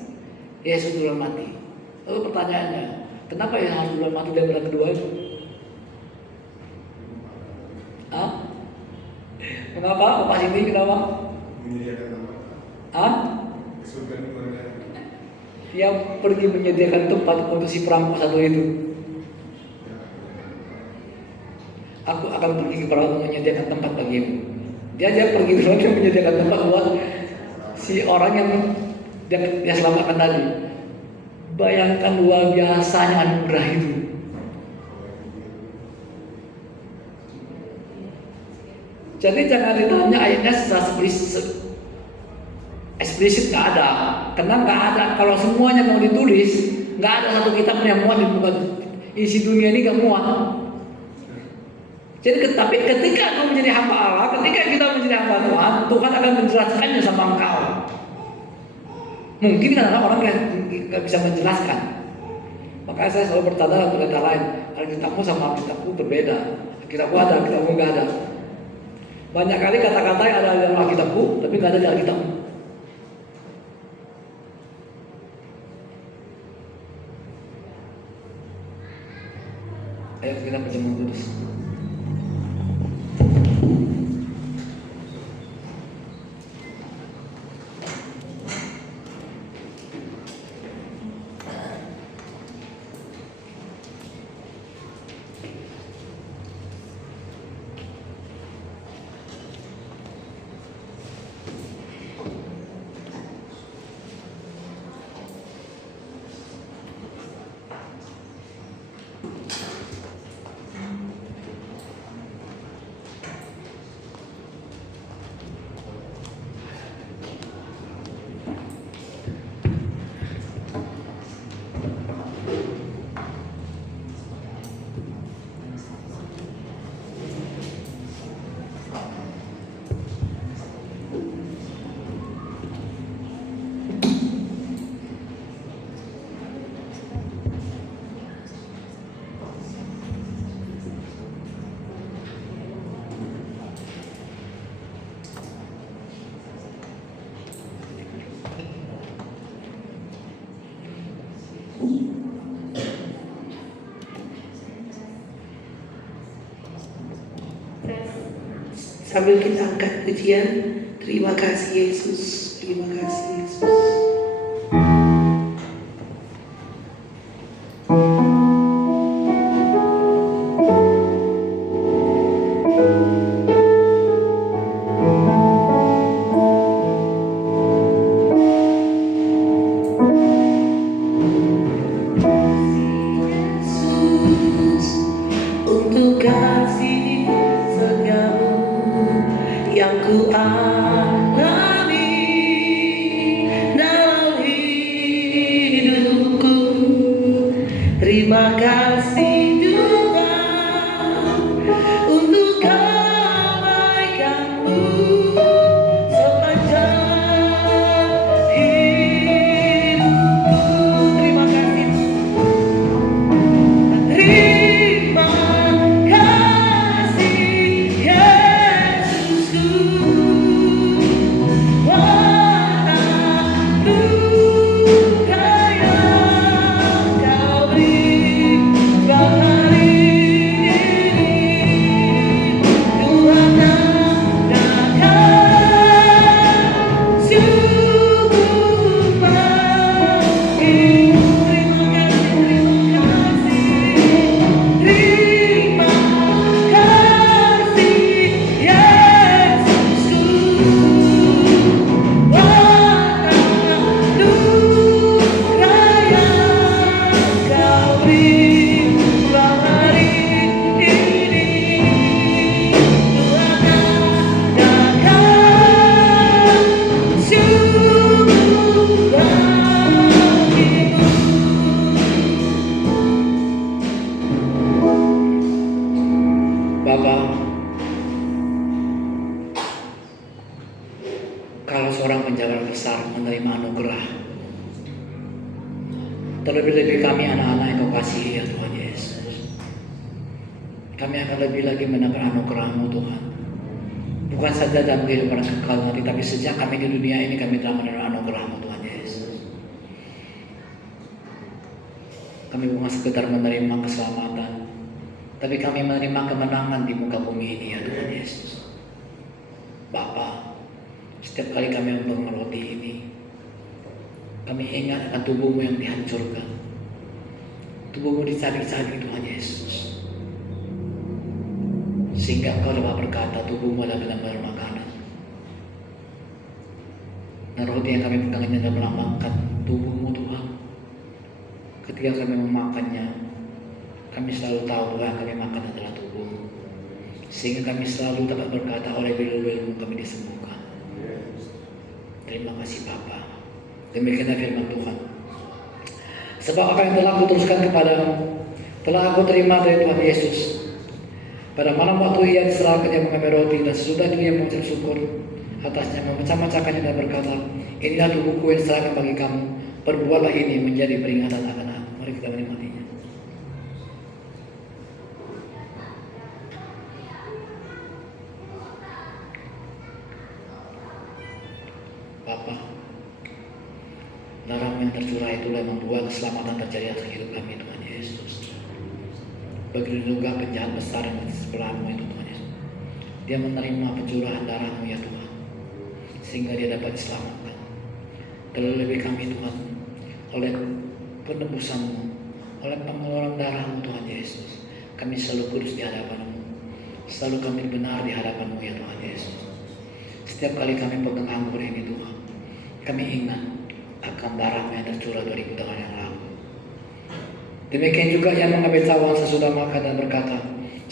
Yesus duluan mati. Lalu pertanyaannya, kenapa Yesus harus duluan mati daripada kedua itu? Mengapa? Bapak sini kenapa? Menyediakan tempat. Surga di mana? Dia pergi menyediakan tempat untuk si perampok satu itu. Aku akan pergi kepada Allah menyediakan tempat bagimu. Dia pergi dulu, dia menyediakan tempat buat si orang yang dia selamatkan tadi. Bayangkan luar biasanya anugerah itu. Jadi jangan ditanya ayatnya secara eksplisit, nggak ada. Karena nggak ada. Kalau semuanya mau ditulis, nggak ada satu kitab yang muat di muka isi dunia ini nggak muat. Jadi tapi ketika kau menjadi hamba Allah, ketika kita menjadi hamba Tuhan, Tuhan akan menjelaskannya sama engkau. Mungkin karena orang yang nggak bisa menjelaskan. Makanya saya selalu bertanya dengan kata lain, Alkitabmu sama Alkitabku berbeda. Alkitabku ada, Alkitabmu nggak ada. Banyak kali kata-kata yang ada di dalam Alkitabku, tapi nggak ada di Alkitabmu. Ayo kita berjemaah terus. Sambil kita angkat pujian, terima kasih Yesus, terima kasih Yesus. Yesus, untuk kasih setiamu yang ku alami dalam seorang penjaga besar menerima anugerah. Terlebih-lebih kami anak-anak yang kau kasihi ya Tuhan Yesus. Kami akan lebih lagi mendapat anugerah-Mu Tuhan. Bukan saja dalam kehidupan kekal nanti, tapi sejak kami di dunia ini kami telah menerima anugerah-Mu Tuhan Yesus. Kami bukan sekedar menerima keselamatan, tapi kami menerima kemenangan di muka bumi ini ya Tuhan Yesus. Bapa, setiap kali kami memegang roti ini, kami ingat akan tubuh-Mu yang dihancurkan, tubuh-Mu dicabik-cabik Tuhan Yesus, sehingga Engkau dapat berkata tubuh-Mu adalah benar-benar makanan. Dan roti yang kami pegang ini adalah melambangkan tubuh-Mu Tuhan. Ketika kami memakannya, kami selalu tahu bahwa yang kami makan adalah tubuh-Mu, sehingga kami selalu dapat berkata oleh belu-belu-Mu kami disembuhkan. Terima kasih Bapa. Demikianlah firman Tuhan. Sebab apa yang telah kuteruskan kepadamu telah aku terima dari Tuhan Yesus. Pada malam waktu ia diserahkan, ia mengambil roti, dan sesudah itu ia mengucap syukur atasnya, memecah-mecahkannya dan berkata, inilah tubuhku yang diserahkan bagi kamu. Perbuatlah ini menjadi peringatan akan aku. Mari kita menikmatinya. Bapa, darah yang tercurah itulah yang membuat keselamatan terjadi atas hidup kami Tuhan Yesus. Begitu juga penjahat besar yang di sebelahmu itu Tuhan Yesus. Dia menerima pencurahan darah-Mu ya Tuhan, sehingga dia dapat diselamatkan. Terlebih kami Tuhan, oleh penebusan-Mu, oleh pengeluaran darah-Mu Tuhan Yesus, kami selalu kudus di hadapan-Mu, selalu kami benar di hadapan-Mu ya Tuhan Yesus. Setiap kali kami pegang anggur ini Tuhan, kami ingat akan darah-Mu yang tercurah 2000 tahun yang lalu. Demikian juga ia mengambil cawan sesudah makan dan berkata,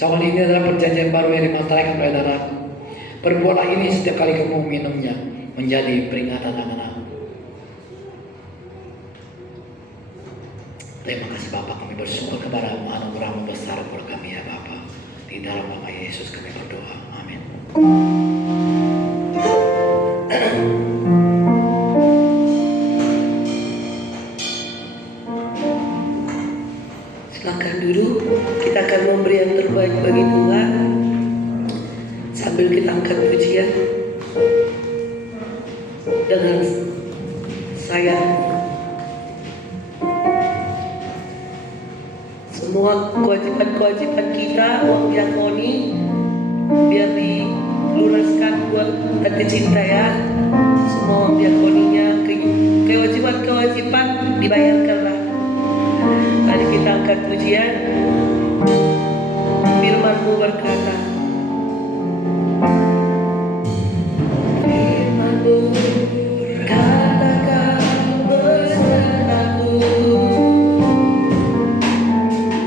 cawan ini adalah perjanjian baru yang dimantarkan oleh darah-Ku. Perbuatlah ini setiap kali kamu minumnya menjadi peringatan akan aku. Terima kasih Bapa, kami bersyukur kepada-Mu, anugerah-Mu besar kepada kami ya Bapa. Di dalam nama Yesus kami berdoa. Amin. Silakan duduk. Kita akan memberi yang terbaik bagi Tuhan sambil kita angkat pujian dengan saya. Semua kewajiban-kewajiban kita, uang diakoni, biar diluruskan buat hati cinta ya. Semua uang diakoninya, kewajiban-kewajiban dibayarkanlah. Mari kita angkat pujian. Firman-Mu berkata, Firman-Mu berkata Kau bersamaku,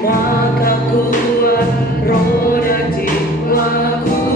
maka kuat roh dan jiwaku.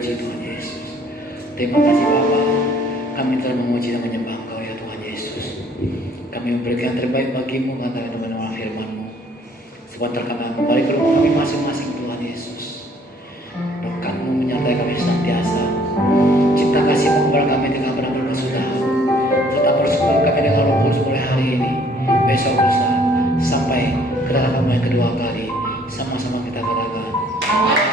puji Tuhan Yesus. Terima kasih Bapa, kami telah memuji dan menyembah Engkau ya Tuhan Yesus. Kami memberikan terbaik bagimu antara teman-teman firman-Mu. Sebentar kami kembali ke rumah kami masing-masing Tuhan Yesus. Berkat-Mu menyertai kami senantiasa. Cipta kasih-Mu kepada kami dengan benar berkesudahan. Tetap bersyukur kami dengan Roh Kudus mulai hari ini, besok lusa, sampai kedatangan yang kedua kali. Sama-sama kita katakan.